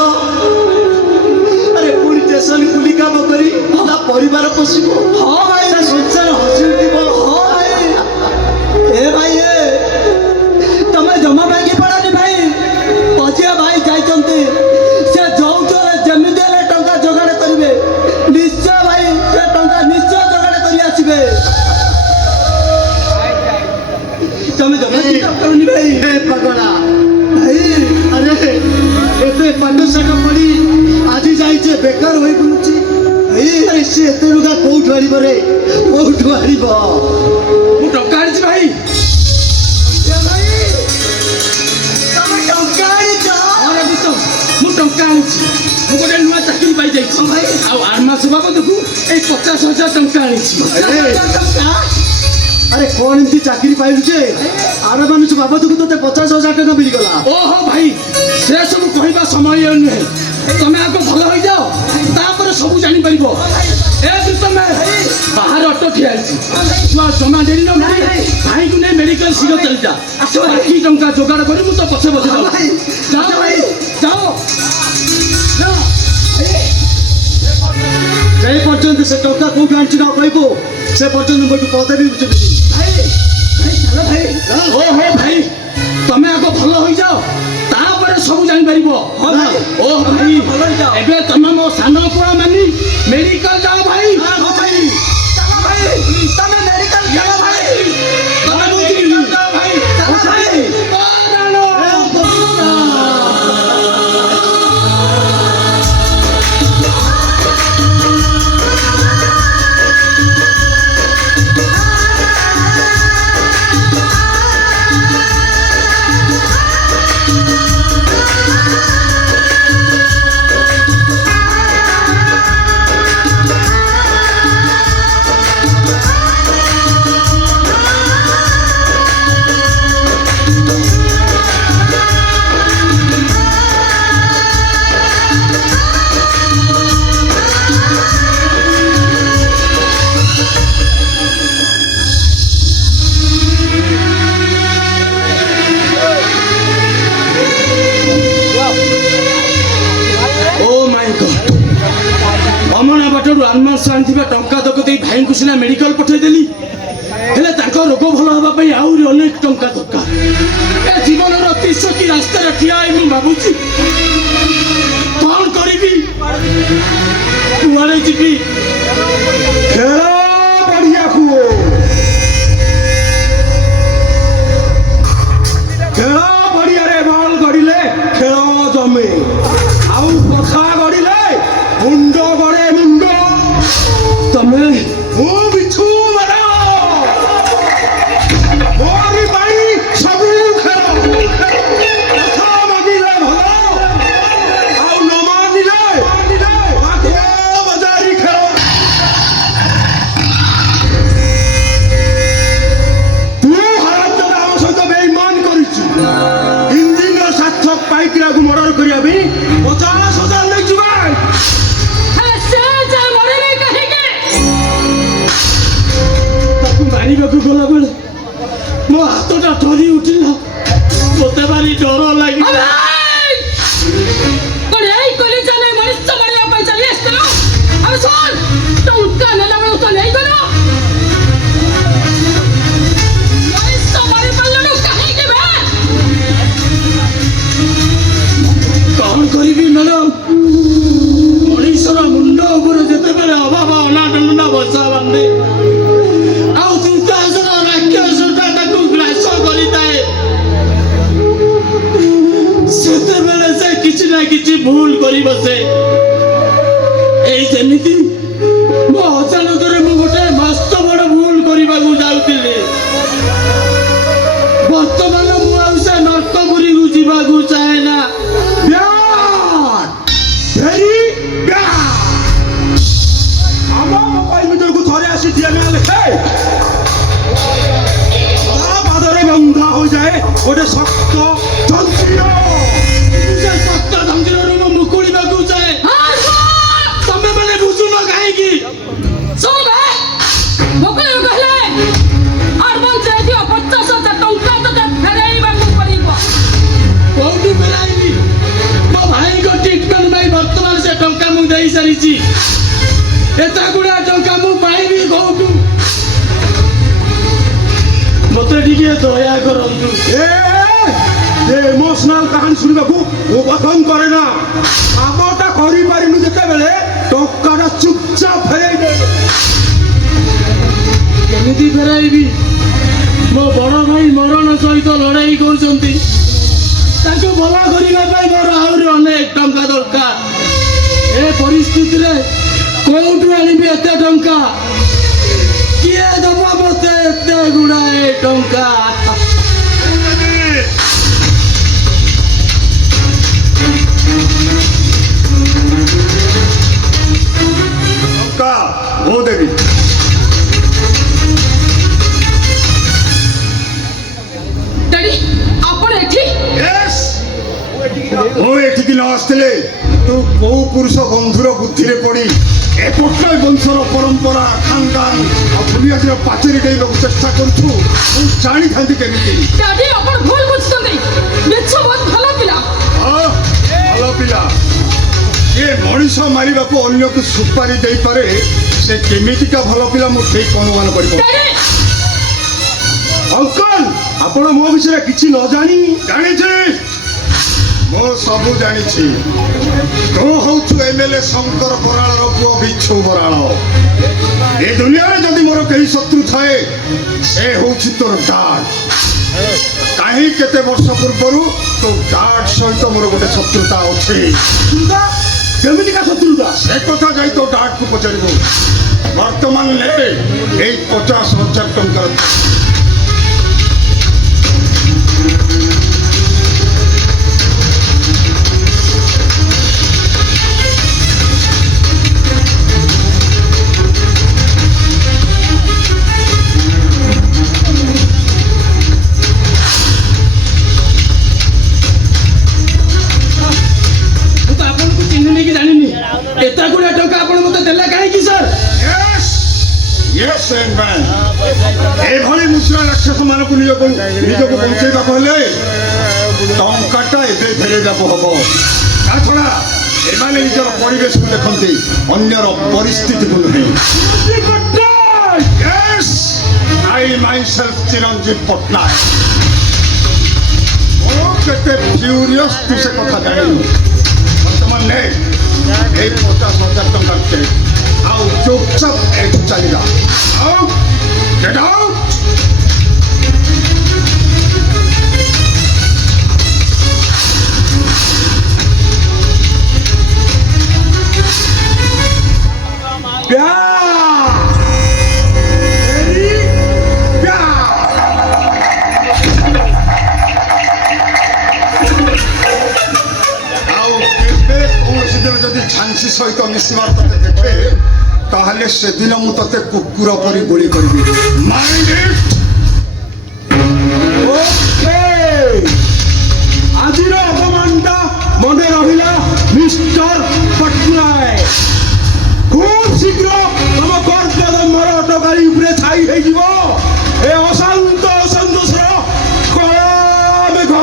ଆରେ ପୁଣି ଷ୍ଟେସନ କୁଲି କାମ କରି ତା ପରିବାର ପୋଷିବ। ହଁ ଭାଇ। ତା ସଂସାର ହସି ଉଠିବ। ହଁ ଭାଇ। ଏ ଭାଇ ତମେ ଜମା ଭାଙ୍ଗି ପଡ଼ନି ଭାଇ। ପଛିଆ ଭାଇ ଯାଇଛନ୍ତି, ସେ ଯୌତୁକରେ ଯେମିତି ହେଲେ ଟଙ୍କା ଯୋଗାଡ଼ କରିବେ। ନିଶ୍ଚୟ ଭାଇ ସେ ଟଙ୍କା ନିଶ୍ଚୟ ଯୋଗାଡ଼ କରି ଆସିବେ। তুমি জমা চিন্তা করনি ভাই। হে পাগলা ভাই, আরে এতে পাঠ শাঠ পড়ি আজি যাইছে বেকার হয়ে বুলুছি। আরে সে এতে টଙ୍କା কোଉଠୁ আনিব রে? কোଉଠୁ আনিব? ମୁଁ ଟଙ୍କା ଆଣିଛି ଭାଇ। ତମେ ଟଙ୍କା ଆଣିଛ? ମୁଁ ଟଙ୍କା ଆଣିଛି। ମୁଁ ଗୋଟେ ନୂଆ ଚାକିରି ପାଇଯାଇଛି ଆଉ 8 ମାସ ବାବଦକୁ ଏଇ 50 50,000 ଟଙ୍କା ଆଣିଛି। ଆରେ କଣ ଏମିତି ଚାକିରି ପାଇଲୁ ଯେ ଆର ମାନୁଛୁ ବାବଦକୁ ତୋତେ 50,000 ଟଙ୍କା ମିଳିଗଲା। ଓହୋ ଭାଇ, ସେ ସବୁ କହିବା ସମୟ ନୁହେଁ। ତମେ ଆଗ ଭଲ ହେଇଯାଅ, ତାପରେ ସବୁ ଜାଣିପାରିବ। ଏ ତମେ ବାହାରେ ଅଟୋ ଠିଆ ହେଇଛି, ତୁ ଆଉ ଜମା ଡେରି ନ କରି ଭାଇକୁ ନେଇ ମେଡିକାଲ ଶୀଘ୍ର ଚାଲିଯା। ବାକି ଟଙ୍କା ଯୋଗାଡ଼ କରି ମୁଁ ତ ପଛେ ବସେ ଯାଉ। ଯାଅ ଭାଇ, ଯାଅ। ଯେ ପର୍ଯ୍ୟନ୍ତ ସେ ଟଙ୍କା କୋଉଠୁ ଆଣିଛୁ ନା କହିବୁ ସେ ପର୍ଯ୍ୟନ୍ତ ମୋଠୁ ପଦେ ବି ବୁଝିବି। ଓହୋ ଭାଇ, ତମେ ଆଗ ଭଲ ହେଇଯାଅ, ତାପରେ ସବୁ ଜାଣିପାରିବ। ଓ ଭାଇ, ଏବେ ତମେ ମୋ ସାନ ପୁଅ ମାନି ମେଡିକାଲ ଯାଅ ଭାଇ। ତମେ ମେଡିକାଲ ଯାଅ ଭାଇ, ତମେ ମେଡିକାଲ ଯାଅ ଭାଇ। ଅମଣା ବାଟରୁ ଆନମାସ ଆଣିଥିବା ଟଙ୍କା ତକ ଦେଇ ଭାଇଙ୍କୁ ସିନା ମେଡିକାଲ ପଠେଇଦେଲି, ହେଲେ ତାଙ୍କ ରୋଗ ଭଲ ହେବା ପାଇଁ ଆହୁରି ଅନେକ ଟଙ୍କା ଦରକାର। ଏ ଜୀବନର ତିସକି ରାସ୍ତାରେ ଠିଆ ହେଇ ମୁଁ ଭାବୁଛି କଣ କରିବି, କୁଆଡେ ଯିବି। ଖେଳ ପଡ଼ିଆକୁ, ଖେଳ ପଡ଼ିଆରେ ବଲ ଗଡ଼ିଲେ ଖେଳ ଜମେ, ଆଉ କଥା ଗଡ଼ିଲେ ମୁଣ୍ଡ ଗଡ଼େ ମୁଣ୍ଡ। ତମେ ମୁଁ ବିଛୁ ମାଡ଼, ମୋରି ପାଇଁ ସବୁ ଖେଳ। କଥା ମାଗିଲେ ଭଲ, ଆଉ ନ ମାନିଲେ ବାଘ ବଜାରି ଖେଳ। ତୁ ହାରାମଜାଦା ଆମ ସହିତ ବେଇମାନ କରିଛୁ। ଇଞ୍ଜିନର ସାର୍ଥକ ପାଇକିରାକୁ ମର୍ଡର କରିବା ପାଇଁ 50,000 ନେଇଛୁ ଭାଇ। ତାକୁ ମାରିବାକୁ ଗଲାବେଳେ ମୋ ହାତଟା ଥରି ଉଠିଲା, ମତେ ଭାରି ଡର ଲାଗିଲା। କଣ କରିବି ମ୍ୟାଡାମ, ମଣିଷର ମୁଣ୍ଡ ଉପରେ ଯେତେବେଳେ ଅଭାବ ଅନାଟନା ବସା ବାନ୍ଧେ, ଆଉ ଦୁର୍ଦ୍ଦାସନ ରାକ୍ଷସଟା ତାକୁ ଗ୍ରାସ କରିଥାଏ, ସେତେବେଳେ ସେ କିଛି ନା କିଛି ଭୁଲ କରି ବସେ। ଏଇ ଯେମିତି ମୋ ଅଚାନକରେ ମୁଁ ଗୋଟେ ମସ୍ତ ବଡ ଭୁଲ କରିବାକୁ ଯାଉଥିଲି। ବର୍ତ୍ତମାନ ମୁଁ ଆଉ ସେ ନର୍କପୁରୀକୁ ଯିବାକୁ ଚାହେଁ ନା। Very bad. ଆମ ମୋବାଇଲ ଭିତରକୁ ଥରେ ଆସି DNA ଲେଖେ, ତା ପାଦରେ ବନ୍ଧା ହୋଇଯାଏ ଗୋଟେ ଶକ୍ତ ଜଞ୍ଜିର। ସେ ଶକ୍ତ ଜଞ୍ଜିରରୁ ମୁଁ ମୁକୁଳିବାକୁ ଚାହେଁ। ତମେ ମାନେ ବୁଝୁନ କାହିଁକି? କୋଉଠୁ ଫେରାଇବି? ମୋ ଭାଇଙ୍କ ଟ୍ରିଟମେଣ୍ଟ ପାଇଁ ବର୍ତ୍ତମାନ ସେ ଟଙ୍କା ମୁଁ ଦେଇ ସାରିଛି। ଏତେ ଗୁଡା ଟଙ୍କା ମୁଁ ପାଇବି କୋଉଠୁ? ମତେ ଟିକେ ଦୟା କରନ୍ତୁ। ଇମୋସନାଲ କାହାଣୀ ଶୁଣିବାକୁ ମୁଁ ପସନ୍ଦ କରେ ନା। କାମଟା କରିପାରିନୁ ଯେତେବେଳେ ଟଙ୍କାଟା ଚୁପଚାପ ଫେରେଇ ଦେ। କେମିତି ଫେରାଇବି? ମୋ ବଡ ଭାଇ ମରଣ ସହିତ ଲଢେଇ କରୁଛନ୍ତି, ତାଙ୍କୁ ଭଲ କରିବା ପାଇଁ ମୋର ଆହୁରି ଅନେକ ଟଙ୍କା ଦରକାର। ଏ ପରିସ୍ଥିତିରେ କୋଉଠୁ ଆଣିବି ଏତେ ଟଙ୍କା? କିଏ ଦବ ମତେ ଏତେ ଗୁଡାଏ ଟଙ୍କା? ଟଙ୍କା ମୁଁ ଦେବି। ନ ଆସିଥିଲେ ତୁ କୋଉ ପୁରୁଷ ବନ୍ଧୁର ବୁଦ୍ଧିରେ ପଡ଼ି ଏ ପଟ୍ଟନାୟକ ବଂଶର ପରମ୍ପରା ଖାନଦାନ ଆଉ ଦୁନିଆର ପାଚେରୀ ଡେଇବାକୁ ଚେଷ୍ଟା କରୁଛୁ ମୁଁ ଜାଣିଥାନ୍ତି କେମିତି। ଡାଡି ଆପଣ ଭୁଲ ବୁଝୁଛନ୍ତି। ମିଛ ବହୁତ ଭଲ ପିଲା। ହଁ, ଭଲ ପିଲା। ଏ ମଣିଷ ମାରିବାକୁ ଅନ୍ୟକୁ ସୁପାରି ଦେଇପାରେ ସେ କେମିତିକା ଭଲ ପିଲା ମୁଁ ଠିକ ଅନୁମାନ କରିପାରୁଛି। ଡାଡି ଅଙ୍କଲ ଆପଣ ମୋ ବିଷୟରେ କିଛି ନ ଜାଣି ଜାଣିଛି, ମୁଁ ସବୁ ଜାଣିଛି। ତୁ ହଉଛୁ ଏମଏଲଏ ଶଙ୍କର ବରାଳର ପୁଅ ବିଛୁ ବରାଳ। ଏ ଦୁନିଆରେ ଯଦି ମୋର କେହି ଶତ୍ରୁ ଥାଏ ସେ ହଉଛି ତୋର ଡାଡ। କାହିଁ କେତେ ବର୍ଷ ପୂର୍ବରୁ ତୋ ଡାଡ ସହିତ ମୋର ଗୋଟେ ଶତ୍ରୁତା ଅଛି। କେମିତିକା ଶତ୍ରୁତା? ସେ କଥା ଯାଇ ତୋ ଡାଡକୁ ପଚାରିବୁ। ବର୍ତ୍ତମାନ ନେ ଏଇ 50,000 ଟଙ୍କାର ମୁଁ ତ ଆପଣଙ୍କୁ ଚିହ୍ନିନି କି ଜାଣିନି। ଏତେ ଗୁଡିଏ ଟଙ୍କା ଆପଣ ମତେ ଦେଲେ କାହିଁକି ସାର୍? ଏଭଳି ମୁଦ୍ରା ରାକ୍ଷସ ମାନଙ୍କୁ ନିଜକୁ ବଞ୍ଚେଇବାକୁ ହେଲେ ଟଙ୍କାଟା ଏବେ ଫେରେଇବାକୁ ହବ। ତା ଛଡା ଏମାନେ ନିଜର ପରିବେଶକୁ ଦେଖନ୍ତି, ଅନ୍ୟର ପରିସ୍ଥିତିକୁ ନୁହେଁ। I myself Chiranjeeb Patnaik. ମୁଁ କେତେ ଫ୍ୟୁରିୟସ୍ ତୁ ସେ କଥା ଜାଣିନୁ। ବର୍ତ୍ତମାନ ନେ ଏଇ 50,000 ଟଙ୍କା ଚେକ୍ ଆଉ ଚୁପଚାପ ଏଠୁ ଚାଲିବା। ଆଉ get out! ଯଦି ଝାନ୍ସୀ ସହିତ ମିଶିବାର ତତେ ଦେଖେ ତାହେଲେ ସେଦିନ ମୁଁ ତତେ କୁକୁର ପରି ଗୁଳି କରିବି। ମାଇଣ୍ଡ ଇଟ୍। ଆଜିର ଅପମାନଟା ମନେ ରହିଲା ମିଷ୍ଟର ପଟ୍ଟନାୟକ। ଖୁବ୍ ଶୀଘ୍ର ତମ କର୍ତ୍ତବ୍ୟ ମୋର ଅଟକାଳି ଉପରେ ଛାଇ ହେଇଯିବ ଏ ଅଶାନ୍ତ ଅସନ୍ତୋଷର କଳା ମେଘ।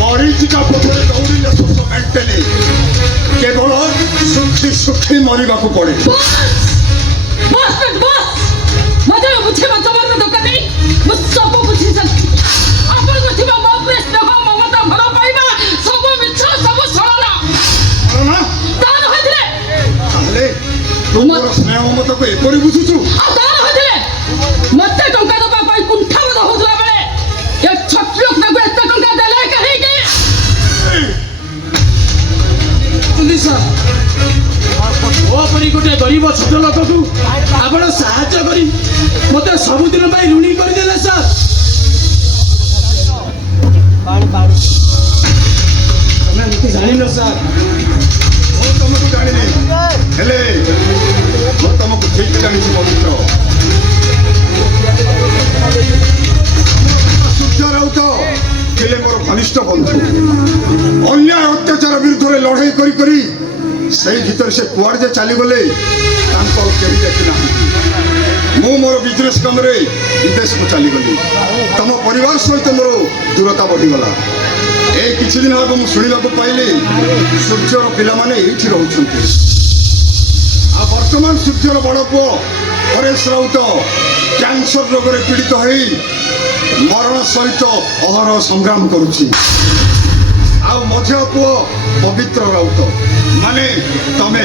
ମରିଚିକା ପଥରେ ଦୌଡ଼ିଲେ ଶୋଷ ମେଣ୍ଟେନି, କେବଳ ସୁଖୀ ସୁଖୀ ମରିବାକୁ ପଡେ। ମତେ ବୁଝେଇବା ଜମାର ଦରକାର ନାହିଁ। ମୁଁ ସବୁ ବୁଝି ସାରିଛି। ଆପଣଙ୍କ ଥିବା ମୋ ଉପରେ ସ୍ନେହ ମମତା ଭଲ ପାଇବା ସବୁ ମିଛ ସବୁ ସଳନା। ନା ତା ନହେଇଥିଲେ ତାହେଲେ ତୁ ମୋର ସ୍ନେହ ମମତାକୁ ଏପରି ବୁଝୁଛୁ? ଆଉ ତା ନହେଇଥିଲେ ମତେ ଟଙ୍କା ଦେବା ପାଇଁ କୁଣ୍ଠାବୋଧ ହଉଥିଲା ବେଳେ ଏ ଛୋଟ ଲୋକଟାକୁ ଏତେ ଟଙ୍କା ଦେଲେ କାହିଁକି? ମୋ ପରି ଗୋଟେ ଗରିବ ଛୋଟ ଲୋକକୁ ଆପଣ ସାହାଯ୍ୟ କରି ମତେ ସବୁଦିନ ପାଇଁ ଋଣୀ କରିଦେଲେ ସାର୍। ତମେ ଏମିତି ଜାଣିନ ସାର୍। ମୁଁ ତମକୁ ଜାଣିନି, ହେଲେ ମୁଁ ତମକୁ ଠିକ ଜାଣିଛି ପବିତ୍ର। ସୂର୍ଯ୍ୟ ରାଉତ ଥିଲେ ମୋର ଘନିଷ୍ଠ ବନ୍ଧୁ। ଅନ୍ୟାୟ ଅତ୍ୟାଚାର ବିରୁଦ୍ଧରେ ଲଢ଼େଇ କରି କରି ସେଇ ଭିତରେ ସେ କୁଆଡ଼େ ଯେ ଚାଲିଗଲେ ତାଙ୍କୁ ଆଉ କେହି ଦେଖିନାହାନ୍ତି। ମୁଁ ମୋର ବିଜନେସ୍ କାମରେ ବିଦେଶକୁ ଚାଲିଗଲି। ତମ ପରିବାର ସହିତ ମୋର ଦୂରତା ବଢ଼ିଗଲା। ଏଇ କିଛି ଦିନ ହେବ ମୁଁ ଶୁଣିବାକୁ ପାଇଲି ସୂର୍ଯ୍ୟର ପିଲାମାନେ ଏଇଠି ରହୁଛନ୍ତି। ଆଉ ବର୍ତ୍ତମାନ ସୂର୍ଯ୍ୟର ବଡ଼ ପୁଅ ପରେଶ ରାଉତ କ୍ୟାନ୍ସର ରୋଗରେ ପୀଡ଼ିତ ହୋଇ ମରଣ ସହିତ ଅହରହ ସଂଗ୍ରାମ କରୁଛି। ଆଉ ମଝିଆ ପୁଅ ପବିତ୍ର ରାଉତ ମାନେ ତମେ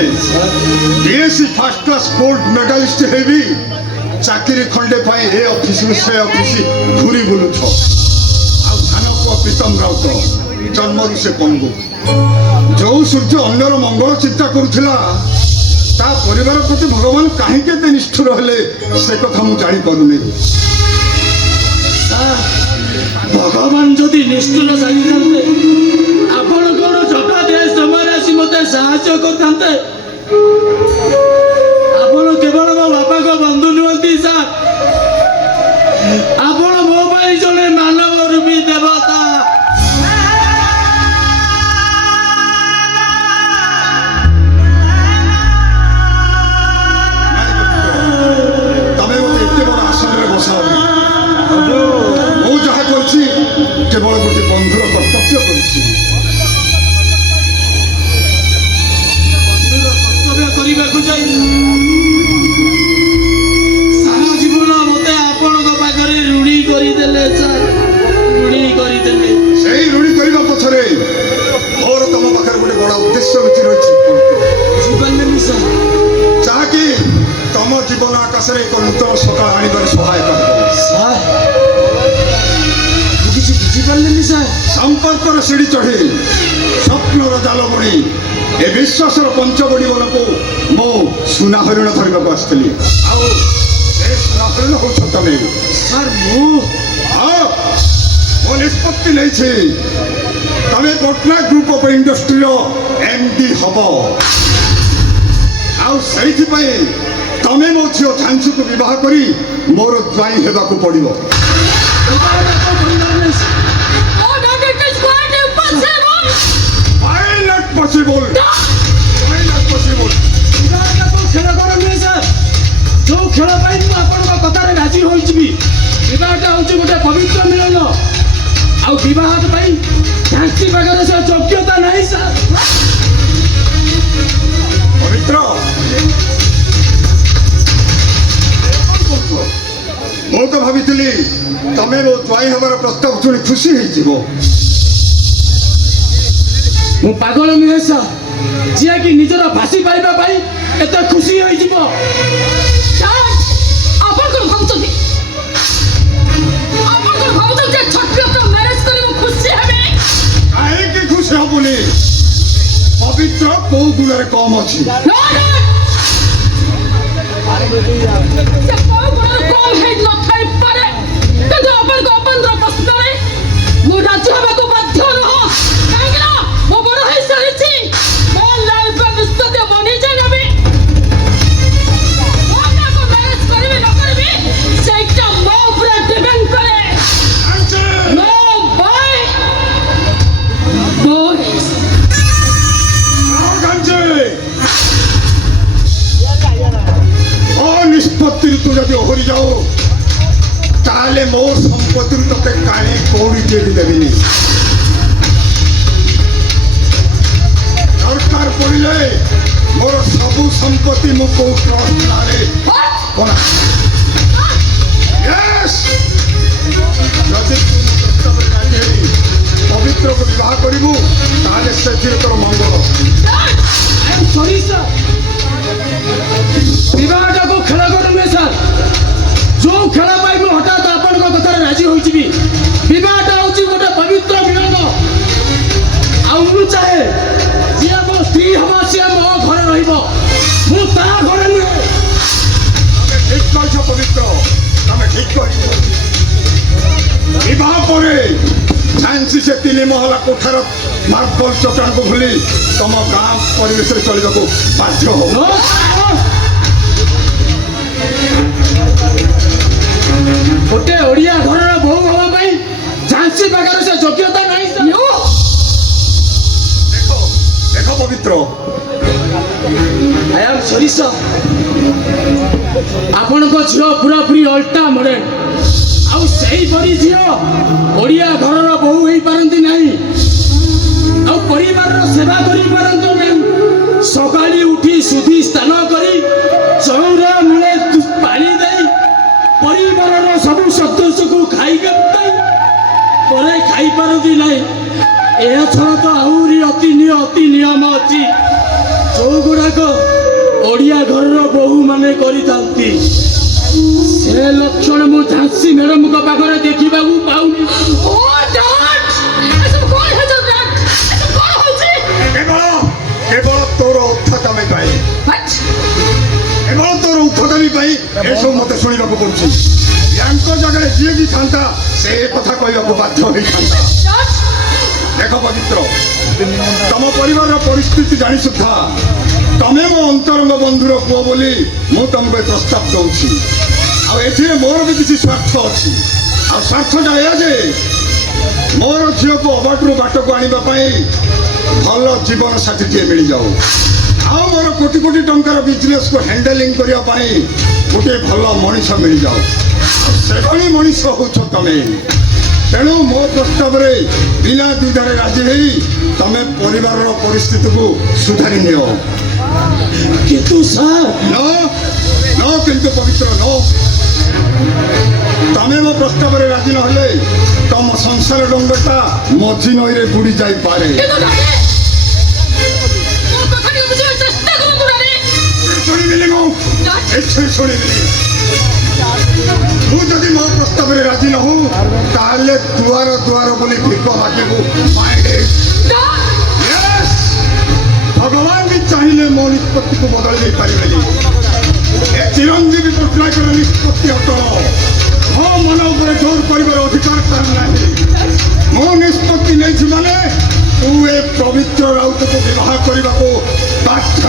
BSc first class gold medalist ହେବି ଚାକିରି ଖଣ୍ଡେ ପାଇଁ ଏ ଅଫିସରୁ ସେ ଅଫିସ ଘୁରି ବୁଲୁଛ। ଆଉ ସାନ ପୁଅ ପ୍ରୀତମ ରାଉତ ଜନ୍ମରୁ ସେ ପଙ୍ଗୁ। ଯୋଉ ସୂର୍ଯ୍ୟ ଅନ୍ୟର ମଙ୍ଗଳ ଚିନ୍ତା କରୁଥିଲା ତା ପରିବାର ପ୍ରତି ଭଗବାନ କାହିଁକି ଏତେ ନିଷ୍ଠୁର ହେଲେ ସେ କଥା ମୁଁ ଜାଣିପାରୁନି। ଭଗବାନ ଯଦି ନିଷ୍ଠୁର ଚାଲିଥାନ୍ତେ ଆପଣ କଣ ହଠାତ୍ ଏ ସମୟରେ ଆସି ମତେ ସାହାଯ୍ୟ କରିଥାନ୍ତେ? ଆପଣ କେବଳ ମୋ ବାପାଙ୍କ ବନ୍ଧୁ ନୁହନ୍ତି ସାର୍, ଆପଣ ମୋ ପାଇଁ ଜଣେ ମାନବ ରୂପୀ ଦେବତା। ତମେ ମୋତେ ଏତେ ବଡ଼ ଆସନରେ ବସାଅନି। ମୁଁ ଯାହା କରିଛି କେବଳ ଗୋଟେ ବନ୍ଧୁର କର୍ତ୍ତବ୍ୟ କରିଛି। କର୍ତ୍ତବ୍ୟ କରିବାକୁ ଯାଇ ସାରା ଜୀବନ ମତେ ଆପଣଙ୍କ ପାଖରେ ଋଣୀ କରିଦେଲେ ସାର୍, ଋଣୀ କରିଦେଲେ। ସେଇ ଋଣୀ କରିବା ପଛରେ ମୋର ତମ ପାଖରେ ଗୋଟେ ବଡ଼ ଉଦ୍ଦେଶ୍ୟ ଲୁଚି ରହିଛି, ବୁଝିପାରିଲେନି ସାର୍? ଯାହାକି ତମ ଜୀବନ ଆକାଶରେ ଏକ ନୂତନ ସକାଳ ଆଣିବାରେ ସହାୟକ ହେବ। ସାର୍ ମୁଁ କିଛି ବୁଝିପାରିଲେନି ସାର୍। ସମ୍ପର୍କର ସିଡ଼ି ଚଢ଼ି ସ୍ୱପ୍ନର ଜାଲ ବୁଣି ଏ ବିଶ୍ୱାସର ପଞ୍ଚବଡ଼ି ବନକୁ ମୁଁ ସୁନା ହରିଣ ଧରିବାକୁ ଆସିଥିଲି। ଆଉ ସେ ସୁନା ହରିଣ ହଉଛ ତମେ। ସାର୍ ମୁଁ ନିଷ୍ପତ୍ତି ନେଇଛି, ତମେ ପଟ୍ଟନାୟକ ଗ୍ରୁପ ଅଫ୍ ଇଣ୍ଡଷ୍ଟ୍ରିର MD ହବ। ଆଉ ସେଇଥିପାଇଁ ତମେ ମୋ ଝିଅ ଝାନ୍ସିକୁ ବିବାହ କରି ମୋର ଜ୍ୱାଇଁ ହେବାକୁ ପଡ଼ିବ। Oh, that it is quite impossible. Why not possible? Why not possible? ଖେଳ କର ନୁହେଁ ସାର୍, ଯୋଉ ଖେଳ ପାଇଁ ମୁଁ ଆପଣଙ୍କ କଥାରେ ରାଜି ହୋଇଯିବି। ବିବାହଟା ହଉଛି ଗୋଟେ ପବିତ୍ର ମିଳନ, ଆଉ ବିବାହ ପାଇଁ ଝାନ୍ସି ପାଖରେ ସେ ଯୋଗ୍ୟତା ନାହିଁ ସାର୍। ପବିତ୍ର, ମୁଁ ତ ଭାବିଥିଲି ତମେ ମୋ ଜ୍ୱାଇଁ ହେବାର ପ୍ରସ୍ତାବ ଶୁଣି ଖୁସି ହେଇଯିବ। ମୁଁ ପାଗଳ ନୁହେଁ ସାର୍, ଯିଏକି ନିଜର ଫାଶୀ ପାଇବା ପାଇଁ ଏତେ ଖୁସି ହୋଇଯିବ। Dad, ଆପଣ କଣ ଭାବୁଛନ୍ତି? ଆପଣ କଣ ଭାବୁଛନ୍ତି ଯେ ଛୋଟିଆକୁ ମ୍ୟାରେଜ୍ କରି ମୁଁ ଖୁସି ହେବି? କାହିଁକି ଖୁସି ହବୁନି? ପବିତ୍ର କୋଉ ଗୁଣରେ କମ୍ ଅଛି? No, Dad! ସେ କୋଉ ଗୁଣରେ କମ୍ ହେଇ ନଥାଇପାରେ, କିନ୍ତୁ ଆପଣଙ୍କ ଅପନ୍ଦର ପ୍ରଶ୍ନରେ ମୁଁ ରାଜି ହେବାକୁ ବାଧ୍ୟ ନୁହଁ। କାହିଁକି ନା ମୁଁ ବଡ଼ ହେଇସାରିଛି। ମୋ ଲାଇଫ୍ର ନିଷ୍ପତ୍ତି ମୁଁ ନିଜେ ନେବି। ମୁଁ କାହାକୁ ମ୍ୟାରେଜ୍ କରିବି ନ କରିବି ସେଇଟା ମୋ ଉପରେ ଡିପେଣ୍ଡ କରେ। No boy, boys. ନିଷ୍ପତ୍ତିରୁ ତୁ ଯଦି ଓହରି ଯାଉ ତାହେଲେ ମୋ ସମ୍ପତ୍ତିରୁ ତତେ କାଳେ କୌଡ଼ିଟିଏ ବି ଦେବିନି। ଦରକାର ପଡ଼ିଲେ ମୋର ସବୁ ସମ୍ପତ୍ତି ମୁଁ କୋଉ ଟ୍ରଷ୍ଟ ନାଁରେ What? Yes! ଯଦି ତୁ ମୋ ପ୍ରସ୍ତାବରେ ରାଜି ହେଇ ପବିତ୍ରକୁ ବିବାହ କରିବୁ ତାହେଲେ ସେଥିରେ ତୋର ମଙ୍ଗଳ। Dad! I am sorry sir, ବିବାହଟାକୁ ଖେଳ କର ନୁହେଁ ସାର୍। ଯୋଉ ଖେଳ ପାଇଁ ମୁଁ ହଠାତ୍ ଆପଣଙ୍କ କଥାରେ ରାଜି ହୋଇଯିବି। ବିବାହଟା ହଉଛି ଗୋଟେ ପବିତ୍ର ମିଳନ, ଆଉ ମୁଁ ଚାହେଁ ଯିଏ ମୋ ସ୍ତ୍ରୀ ହବ ସିଏ ମୋ ଘରେ ରହିବ, ମୁଁ ତା ଘରେ ନୁହେଁ। ତମେ ଠିକ କହିଛ ପବିତ୍ର, ତମେ ଠିକ କହିଛ। ବିବାହ ପରେ ଝାନ୍ସି ସେ 3 ମହଲା କୋଠାର ମାର୍ବଲ ଚଟାଣକୁ ଭୁଲି ତମ ଗାଁ ପରିବେଶରେ ଚଳିବାକୁ ବାଧ୍ୟ ହବ। No, sir, no। ଗୋଟେ ଓଡ଼ିଆ ଘରର ବୋହୂ ହବା ପାଇଁ ଝାନ୍ସି ପାଖରେ ସେ ଯୋଗ୍ୟତା ନାହିଁ ସାର୍। No! ଦେଖ ଦେଖ ପବିତ୍ର, I am sorry sir, ଆପଣଙ୍କ ଝିଅ ପୁରାପୁରି ଅଲ୍ଟା ମଡେଲ, ଆଉ ସେଇପରି ଝିଅ ଓଡ଼ିଆ ଘରର ବୋହୂ ହେଇପାରନ୍ତି ନାହିଁ, ଆଉ ପରିବାରର ସେବା କରିପାରନ୍ତି ନାହିଁ। ସକାଳେ ଉଠି ସୁଧି ସ୍ନାନ କରି ଚଉରା ମୂଳେ ପାଣି ଦେଇ ପରିବାରର ସବୁ ସଦସ୍ୟକୁ ଖାଇବାକୁ ଦେଇ ପରେ ଖାଇପାରନ୍ତି ନାହିଁ। ଏହା ଛଡ଼ା ତ ଆହୁରି ଅତି ନିୟମ ଅଛି, ଯୋଉଗୁଡ଼ାକ ଓଡ଼ିଆ ଘରର ବୋହୂମାନେ କରିଥାନ୍ତି। ସେ ଲକ୍ଷଣ ମୁଁ ଝାନ୍ସି ମ୍ୟାଡମଙ୍କ ପାଖରେ ଦେଖିବାକୁ ପାଉନି। Oh, Dad! ଏସବୁ କଣ ହେଇଛି, Dad? ଏସବୁ କଣ ହଉଛି? କେବଳ ତୋର ଉତ୍ଥକାମୀ ପାଇଁ, What? କେବଳ ତୋର ଉତ୍ଥକାମୀ ପାଇଁ ଏସବୁ ମତେ ଶୁଣିବାକୁ ପଡୁଛି। ୟାଙ୍କ ଜାଗାରେ ଯିଏ ବି ଥାନ୍ତା ସେ କଥା କହିବାକୁ ବାଧ୍ୟ ହେଇଥାନ୍ତା। Dad! ଦେଖ ପବିତ୍ର ତମ ପରିବାରର ପରିସ୍ଥିତି ଜାଣି ସୁଦ୍ଧା ତମେ ମୋ ଅନ୍ତରଙ୍ଗ ବନ୍ଧୁର ପୁଅ ବୋଲି ମୁଁ ତମକୁ ଏ ପ୍ରସ୍ତାବ ଦଉଛି। ଆଉ ଏଥିରେ ମୋର ବି କିଛି ସ୍ୱାର୍ଥ ଅଛି। ଆଉ ସ୍ୱାର୍ଥଟା ଏଇଆ ଯେ ମୋର ଝିଅକୁ ଅବାଟରୁ ବାଟକୁ ଆଣିବା ପାଇଁ ଭଲ ଜୀବନ ସାଥୀଟିଏ ମିଳିଯାଉ। ଆଉ ମୋର କୋଟି କୋଟି ଟଙ୍କାର ବିଜନେସକୁ ହ୍ୟାଣ୍ଡେଲିଂ କରିବା ପାଇଁ ଗୋଟିଏ ଭଲ ମଣିଷ ମିଳିଯାଉ। ଆଉ ସେଭଳି ମଣିଷ ହଉଛ ତମେ। ତେଣୁ ମୋ ପ୍ରସ୍ତାବରେ ବିନା ଦ୍ୱିଧାରେ ରାଜି ହେଇ ତମେ ପରିବାରର ପରିସ୍ଥିତିକୁ ସୁଧାରି ନିଅ। କିନ୍ତୁ ସାର୍ ନ କିନ୍ତୁ ପବିତ୍ର ନ ତମେ ମୋ ପ୍ରସ୍ତାବରେ ରାଜି ନହେଲେ ତମ ସଂସାର ଡଙ୍ଗାଟା ମଝି ନଈରେ ବୁଡି ଯାଇପାରେ। କିନ୍ତୁ ଡାଡି ମୋ କଥାଟି ବୁଝିବାକୁ ଚେଷ୍ଟା କରନ୍ତୁ ଡାଡି। ଶୁଣିବିନି ମୁଁ ଏଠି ଶୁଣିବିନି। ମୁଁ ଯଦି ମୋ ପ୍ରସ୍ତାବରେ ରାଜି ନ ହଉ ତାହେଲେ ଦୁଆର ଦୁଆର ବୋଲି ଭିକ ମାଗିବୁ। ଭଗବାନ ବି ଚାହିଁଲେ ମୋ ନିଷ୍ପତ୍ତିକୁ ବଦଳି ଦେଇପାରିବେନି। ଏ ଚିରଞ୍ଜୀବୀ ପଟ୍ଟନାୟକର ନିଷ୍ପତ୍ତି ଅଟଳ। ମୋ ମନ ଉପରେ ଜୋର କରିବାର ଅଧିକାର ତାର ନାହିଁ। ମୁଁ ନିଷ୍ପତ୍ତି ନେଇଛି ମାନେ ତୁ ଏ ପବିତ୍ର ରାଉତକୁ ବିବାହ କରିବାକୁ ବାଧ୍ୟ।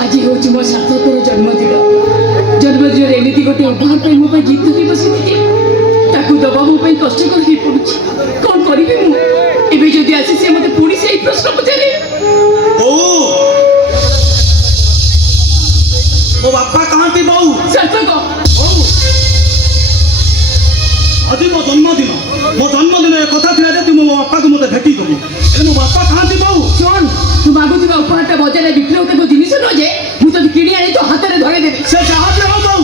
ଆଜି ହେଉଛି ମୋ ସାର୍ଥକର ଜନ୍ମଦିନ। ଜନ୍ମଦିନରେ ଏମିତି ଗୋଟେ ଉପହାର ପାଇଁ ମୋ ପାଇଁ ଗୀତ ବି ବସିଥିଲି। ତାକୁ ଦବା ମୋ ପାଇଁ କଷ୍ଟକର ହେଇ ପଡୁଛି। କଣ କରିବି ମୁଁ? ଏବେ ଯଦି ଆସି ସେ ମତେ ପୁଣି ସେଇ ପ୍ରଶ୍ନ ପଚାରେ। ବୋଉ ମୋ ବାପା କାହାନ୍ତି ବୋଉ? ସାର୍ଥକ ଆଜି ମୋ ଜନ୍ମଦିନ ଏ କଥା ଥିଲା ଯେ ତୁ ମୋ ବାପାକୁ ମତେ ଭେଟି ଦେବୁ। ହେଲେ ମୋ ବାପା କାହାନ୍ତି ବୋଉ? ଶୁଣ, ତୁ ମାଗୁଥିବା ଉପହାରଟା ବଜାରରେ ବିକ୍ରି ହେଉଥିବା ଜିନିଷ ନୁହଁ ଯେ ମୁଁ ତତେ କିଣି ଆଣି ତୋ ହାତରେ ଧରେଇ ଦେବି। ସେ ଯାହା ବି ହଉ ବୋଉ,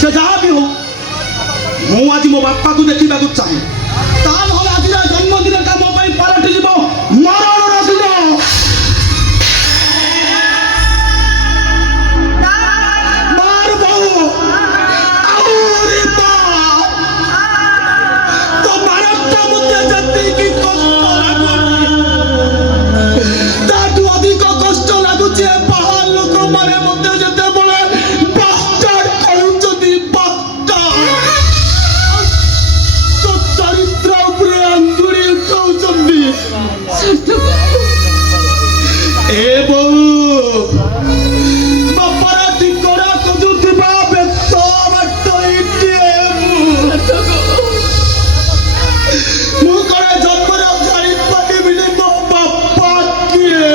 ସେ ଯାହା ବି ହଉ ମୁଁ ଆଜି ମୋ ବାପାକୁ ଦେଖିବାକୁ ଚାହେଁ। ତା ନହେଲେ ଆଜିର ଜନ୍ମଦିନଟା ମୋ ପାଇଁ ପାଲଟି ଯିବ ମରଣର ଦିନ। ମାର ବୋଉ, ଆହୁରି ମାର। ତୋ ମାରଟା ମତେ ଯେତିକି କଷ୍ଟ ଲାଗୁଛି ତାଠୁ ଅଧିକ କଷ୍ଟ ଲାଗୁଛି ଏ ବାହାର ଲୋକମାନେ ମତେ ଯେତେବେଳେ ବାସ୍ଟାର୍ଡ କରୁଛନ୍ତି। ତୋ ଚରିତ୍ର ଉପରେ ଆଙ୍ଗୁଳି ଉଠାଉଛନ୍ତି। ସାର୍ଥକ ଏ ବୋଉ, ବାପାର ଠିକଣା ଖୋଜୁଥିବା ବ୍ୟସ୍ତ ବାଟୋଇଟିଏ ମୁଁ କଣ ଜନ୍ମରେ ଜାଣିପାରିବିନି ମୋ ବାପା କିଏ?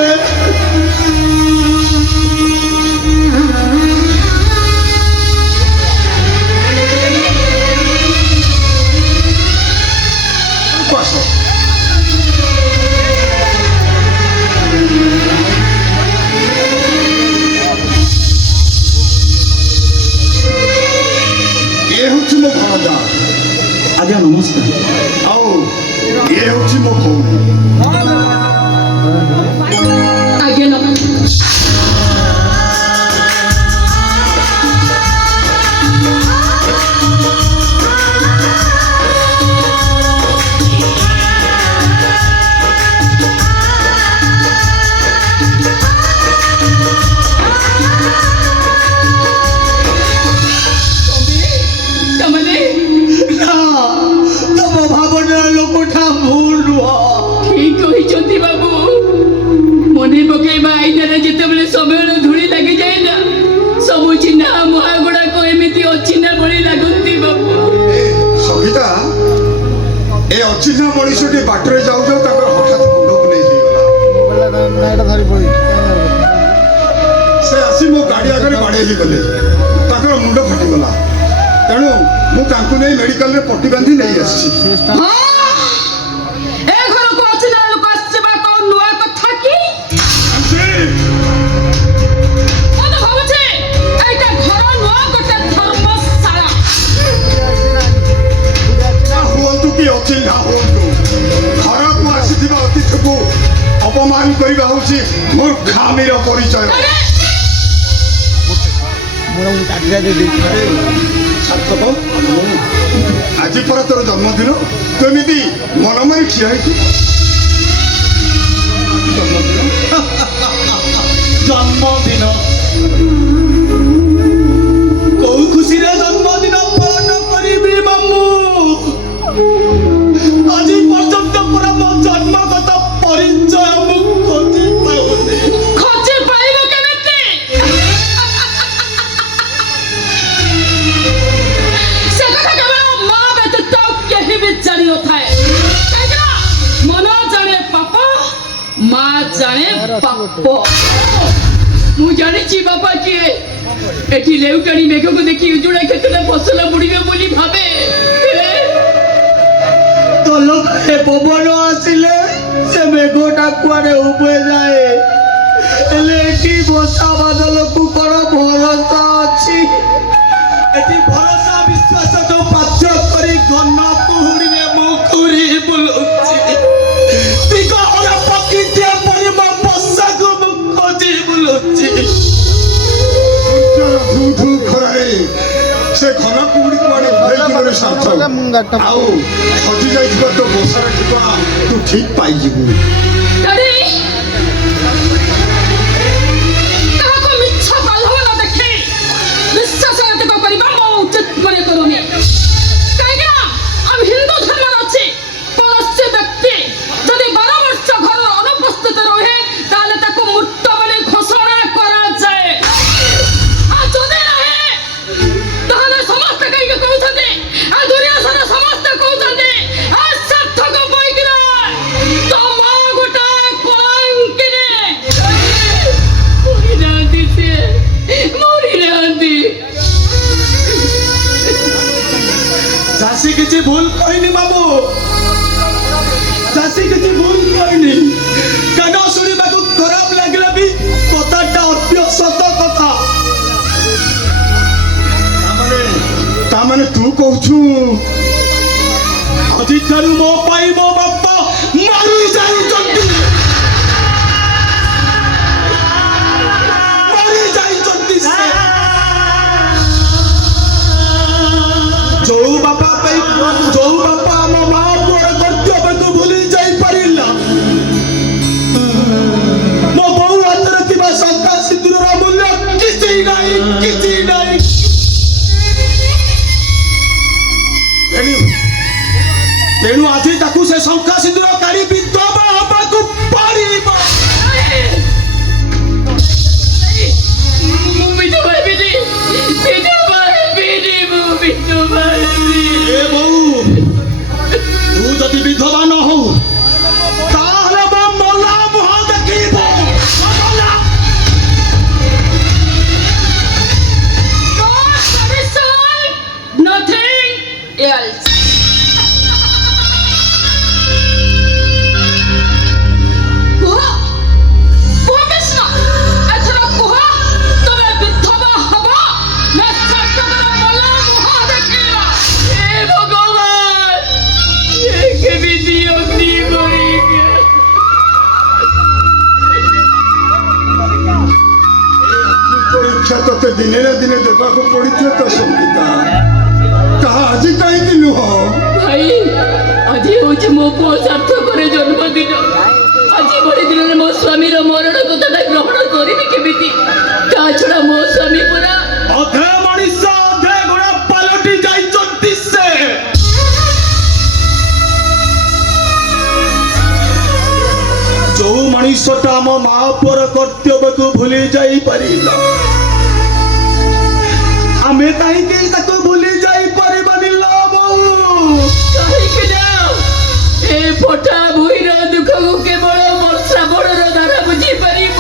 ଆସ। ଇଏ ହେଉଛି ମୋ ଭଣଜା। ଆଜ୍ଞା ନମସ୍କାର। ଆଉ ଇଏ ହେଉଛି ମୋ ଭଉଣୀ। ଆଜ୍ଞା ନମସ୍କାର। ତାମାନେ ନା, ତମ ଭାବନାର ଲୋକଟା ଭୁଲ ନୁହଁ। ଠିକ କହିଛନ୍ତି ବାବୁ। ମନେ ପକେଇବା ଆଇନାରେ ଯେତେବେଳେ ସମୟର ଧୂଳି ଲାଗିଯାଏ ନା, ସବୁ ଚିହ୍ନା ମୁହାଁ ଗୁଡାକ ଏମିତି ଅଚିହ୍ନା ଭଳି ଲାଗନ୍ତି ବାବୁ। ସବିତା, ଏ ଅଚିହ୍ନା ମଣିଷଟି ବାଟରେ ଯାଉ ଯାଉ ତାଙ୍କର ହଠାତ୍ ମୁଣ୍ଡ ବୁଲେଇ ହେଇଗଲା। ସେ ଆସି ମୋ ଗାଡ଼ି ଆଗରେ ବାଡ଼େଇ ହେଇଗଲେ। ତାଙ୍କର ମୁଣ୍ଡ ଫାଟିଗଲା। ତେଣୁ ମୁଁ ତାଙ୍କୁ ନେଇ ମେଡିକାଲରେ ପଟି ବାନ୍ଧି ନେଇ ଆସିଛି। ଏ ଘରକୁ ଅଚିହ୍ନା ଲୋକ ଆସିছে ବା କଣ ନୂଆ କଥା କି? ମତେ ଭାବୁଛି ଏଇଟା ଘର ନୁହଁ, ଗୋଟେ ଧର୍ମଶାଳା। ହୁଅନ୍ତୁ କି ଅଚିହ୍ନା ହୁଅନ୍ତୁ, ଘରକୁ ଆସିଥିବା ଅତିଥିକୁ অপমান করা হচ্ছে মূর্খামির পরিচয়। সার্থক আজ পরে তোর জন্মদিন তু এমনি মন মারি ঠিয়া হয়েছি। জন্মদিন কোউ খুশিরে জন্মদিন পালন করিবি মামু আজি পর্যন্ত পুরা মো জন্মগত পরিচয় মু খোঁজি পাউনি। ଖୋଜି ପାଇବ କେମିତି? ସେ କଥା କେବଳ ମା ବ୍ୟତୀତ କେହି ବି ଜାଣିନଥାଏ। କାହିଁକିନା ମନ ଜାଣେ ପାପ, ମା ଜାଣେ ପାପ। ମୁଁ ଜାଣିଛି ବାପା କିଏ। ଏଠି ଲେଉଟାଣି ମେଘକୁ ଦେଖି ଉଜୁଡ଼ା କ୍ଷେତ୍ରରେ ଫସଲ ବୁଡ଼ିବେ ବୋଲି ଭାବେ। ହେଲେ ତଲକାରେ ପବନ ଆସିଲେ ସେ ମେଘଟା କୁଆଡେ ଉବେ ଯାଏ। ହେଲେ ଏଠି ବର୍ଷା ବାଦଲକୁ କଣ ଭରସା ଅଛି? ଏଠି ଭରସା ବିଶ୍ୱାସ ଯୋଉ ପାତ୍ର କରି ଘନ କୁହୁଡ଼ିରେ ମୁଁ ଘୁରି ବୁଲୁଛି। ଦିଗହରା ପ୍ରକୃତିରେ ପରି ମୋ ପୋଷାକୁ ମୁଁ ଖୋଜି ବୁଲୁଛି। ସୂର୍ଯ୍ୟର ଧୁ ଧୁ ଖରାରେ ସେ ଘନ କୁହୁଡ଼ି କୁଆଡ଼େ ଉଭେଇଯିବରେ ସାର୍ଥକ। ଆଉ ହଜି ଯାଇଥିବା ତୋ ବସାର ଠିକଣା ତୁ ଠିକ ପାଇଯିବୁ। ଡାଡି, କାହାକୁ ମିଛ ପ୍ରଲୋଭନ ଦେଖି ବିଶ୍ୱାସଘାତକ କରିବା ମୋ ଉଚିତ ମନେ କରୁନି। କାହିଁକିନା ଆମେ ହିନ୍ଦୁ ଧର୍ମର ଅଛି କୌଣସି ବ୍ୟକ୍ତି ଯଦି 12 ବର୍ଷ ଘରର ଅନୁପସ୍ଥିତ ରୁହେ ତାହେଲେ ତାକୁ ମୃତ ବୋଲି ଘୋଷଣା କରାଯାଏ। ଆଉ ଯଦି ରହେ ତାହେଲେ ସମସ୍ତେ କାହିଁକି କହୁଛନ୍ତି, ଆଉ ଦୁନିଆ ସାରା ସମସ୍ତେ କହୁଛନ୍ତି ସାର୍ଥକ ପାଇକିନା ତୋ ମା ଗୋଟେ କଳଙ୍କିନୀ। ମରିନାହାନ୍ତି ସିଏ, ମରିନାହାନ୍ତି। ଚାଷୀ କିଛି ଭୁଲ କହିନି ମାମୁ, ଚାଷୀ କିଛି ଭୁଲ କହିନି। କାନ ଶୁଣିବାକୁ ଖରାପ ଲାଗିଲେ ବି କଥାଟା ଅତ୍ୟ ସତ କଥା। ତାମାନେ ତୁ କହୁଛୁ ଆଜିଠାରୁ ମୋ ପାଇଁ ମୋ ବାପା ମରି ଯାଇଛନ୍ତି। ମରି ଯାଇଛନ୍ତି ସେ। ଯୋଉ ବାପା ଆମ ମା ପୁଅର କର୍ତ୍ତବ୍ୟକୁ ଭୁଲି ଯାଇପାରିଲା। ମୋ ବୋଉ ହାତରେ ଥିବା ଶଙ୍ଖା ସିନ୍ଦୁରର ମୂଲ୍ୟ କିଛି ନାହିଁ, କିଛି ନାହିଁ। ତେଣୁ ଆଜି ତାକୁ ସେ ଶଙ୍ଖା ସିନ୍ଦୁର କାଢି ବିଧବା ହବାକୁ ପଡ଼ିବ। ମୁଁ ବିଧବା ହେବିନି, ବିଧବା ହେବିନି, ମୁଁ ବିଧବା ହେବିନି। ଏ ବୋଉ, ତୁ ଯଦି ବିଧବା ନ ହଉ ତାହେଲେ ମୋ ମଲା ମୁହଁ ଦେଖିବ। No tradition, nothing else. କୁହ, କୁହ କୃଷ୍ଣ, ଏଥର କୁହ ତମେ ବିଧବା ହବ ନା ସାର୍ଥକର ମଲା ମୁହଁ ଦେଖିବ? ହେ ଭଗବାନ, ଏ କେମିତି ଅଗ୍ନି ପରୀକ୍ଷା। ପରୀକ୍ଷା ତତେ ଦିନେ ନା ଦିନେ ଦେବାକୁ ପଡିଥିବ ତ ସଙ୍ଗୀତା। ତାହା ଆଜି କାହିଁକି ନୁହଁ? ଭାଇ, ଆଜି ହଉଛି ମୋ ପୁଅ ସାର୍ଥକର ଜନ୍ମଦିନ। ଆଜି ଭଳି ଦିନରେ ମୋ ସ୍ୱାମୀର ମରଣ କଥାଟା ଗ୍ରହଣ କରିବି କେମିତି? ତା ଛଡ଼ା ମୋ ସ୍ୱାମୀ ପୁରା ଅଧେ ମଣିଷ ଅଧେ ଗୁଣା ପାଲଟି ଯାଇଛନ୍ତି ସେ। ଯୋଉ ମଣିଷଟା ଆମ ମା ପୁଅର କର୍ତ୍ତବ୍ୟକୁ ଭୁଲି ଯାଇପାରିଲା, ଆମେ କାହିଁକି ତାକୁ ଭୁଲି ଯାଇପାରିବାନି ଲୋ ବୋଉ? କାହିଁକି ନା ଏ ଫଟା ଭୂଇଁର ଦୁଃଖକୁ କେବଳ ବର୍ଷା ବଡ଼ର ଧାରା ବୁଝିପାରିବ।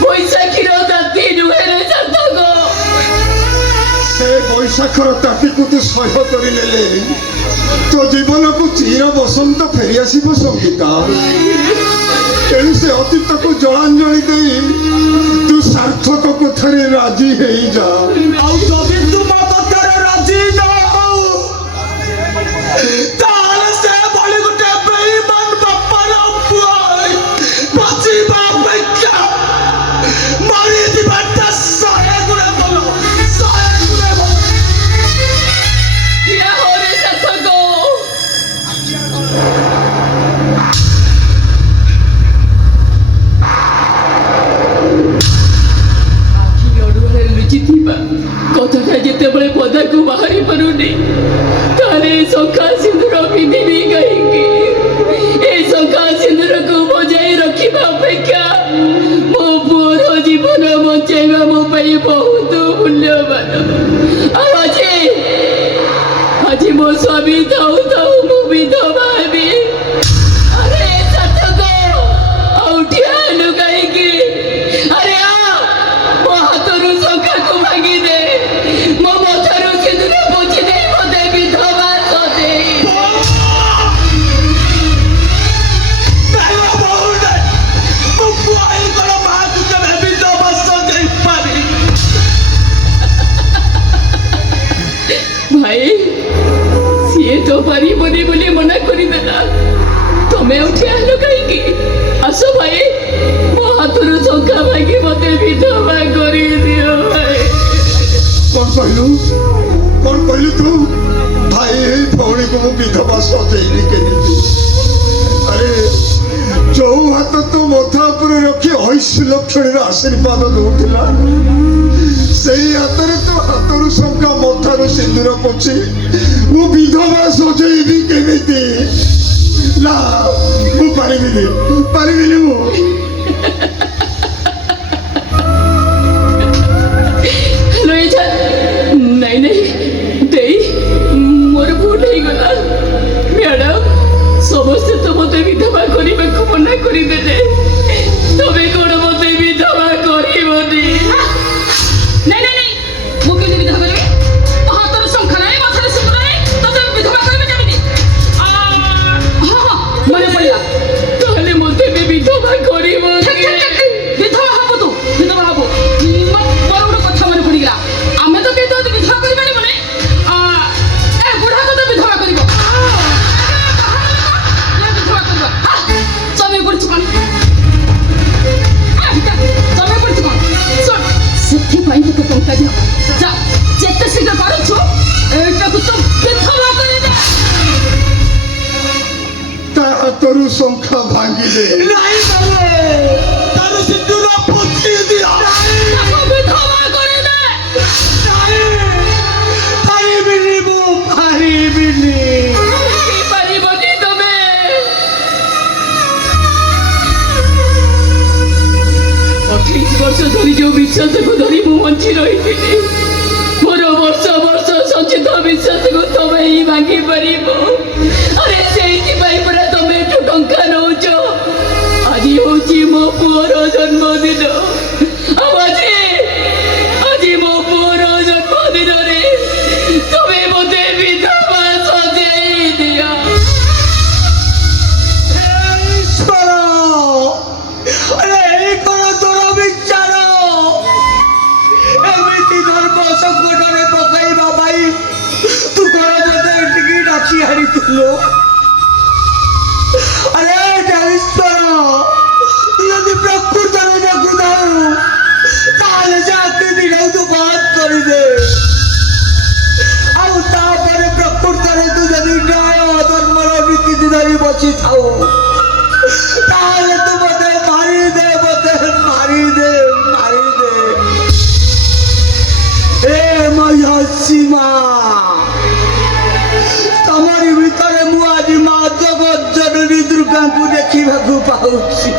ବୈଶାଖୀର ତାତି ନୁହେଁ ସାର୍ଥକ। ସେ ବୈଶାଖର ତାତିକୁ ତୁ ସହ୍ୟ କରିନେଲେ ତୋ ଜୀବନକୁ ଚିର ବସନ୍ତ ଫେରିଆସିବ ସଙ୍ଗୀତା। ତେଣୁ ସେ ଅତୀତକୁ ଜଳାଞ୍ଜଳି ଦେଇ ତୁ ସାର୍ଥକ କଥାରେ ରାଜି ହେଇଯା। ଆଉ ଯଦି ତୁ ମୋ କଥାରେ ରାଜି ନ ହଉ ତାହେଲେ ସେ ଭଳି ଗୋଟେ ବେଇମାନ ବାପାର ପୁଅ ତୋ ମଥା ଉପରେ ରଖି ଐଶ ଲକ୍ଷଣର ଆଶୀର୍ବାଦ ଦଉଥିଲା ସେଇ ହାତରେ ତୋ ହାତରୁ ଶଙ୍ଖା ମଥାରୁ ସିନ୍ଦୁର ପୋଛି ମୁଁ ବିଧବା ସଜେଇବି କେମିତି? ନା ମୁଁ ପାରିବିନି ମୁଁ। লইছা নাই নাই দেই মোর ভুল হইগলা ম্যাডাম সমস্তে তো মতে বিধবা করিবাকু মনা করিদেলে তবে কোন মতে বিধবা করিবনি নাই নাই নাই মু কেন বিধবা করিবে হাতর সংখ্যা নাই মাথার সিঁদুর নাই তবে বিধবা করিবে কেমিতি মনে পড়িলা তাহলে মতে বিধবা করিব বিধবা হব তো বিধবা হব বড় বড় কথা মনে পড়িগলা আমি তো কেতো বিধবা করিবানি মানে এ বুড়া কত বিধবা করিব বিধবা করিব জমি পড়ছি কোন জমি পড়ছি কোন শোন ସେଥିପାଇଁ তোকে ଟଙ୍କା ଦିଅ ଯା ଯେତେ ଶୀଘ୍ର ପାରୁଛୁ ଏଇଟାକୁ ତ ବିଧବା କରିଦେ ତା ହାତରୁ ଶଙ୍ଖା ଭାଙ୍ଗିଦେ। ତାର ସିନ୍ଦୁର ପୋଛି ଦିଅ। ତାକୁ ବିଧବା କରିଦେ ପାରିବିନି ମୁଁ ପାରିବିନି। ପାରିବନି ତମେ 28 ବର୍ଷ ଧରି ଯୋଉ ବିଶ୍ୱାସକୁ ଧରି ମୁଁ ବଞ୍ଚି ରହିଥିଲି ମୋର ବର୍ଷ ବର୍ଷ ସଞ୍ଚିତ ବିଶ୍ୱାସକୁ ତମେ ହିଁ ଭାଙ୍ଗି ପାରିବ ଆରେ ସେଇଥିପାଇଁ ପରା ତମେ ଏଠୁ ଟଙ୍କା ନଉଛ ଆଜି ହଉଛି ମୋ ପୁଅର ଜନ୍ମଦିନ ଆଉ ଆଜି ମୋ ପୁଅର ଜନ୍ମଦିନରେ ତମେ ମୋତେ ବିଧବା ସଜେଇ ଦିଅ ଈଶ୍ୱର, ଆରେ ଏଇ କଣ ତୋର ବିଚାର? ଏମିତି ଧର୍ମ ସଙ୍କଟରେ ପକାଇବା ପାଇଁ ତୁ କଣ ମୋତେ ଏଠିକି ଡାକି ଆଣିଥିଲୁ? ଆରେ ଈଶ୍ୱର, ତୁ ଯଦି ପ୍ରକୃତରେ ଦେଖୁଥାଉ ତାହେଲେ ସେ ଆଖି ଦିନକୁ ବନ୍ଦ କରିଦେ ଆଉ ତାପରେ ପ୍ରକୃତରେ ତୁ ଯଦି ନ୍ୟାୟ ଧର୍ମର ନୀତି ଧରି ବସିଥାଉ ତାହେଲେ ତୁ ମୋତେ ମାରିଦେ ଏ ମହିଷୀମା ତମରି ଭିତରେ ମୁଁ ଆଜି ମା ଜଗତ ଜନନୀ ଦୁର୍ଗାଙ୍କୁ ଦେଖିବାକୁ ପାଉଛି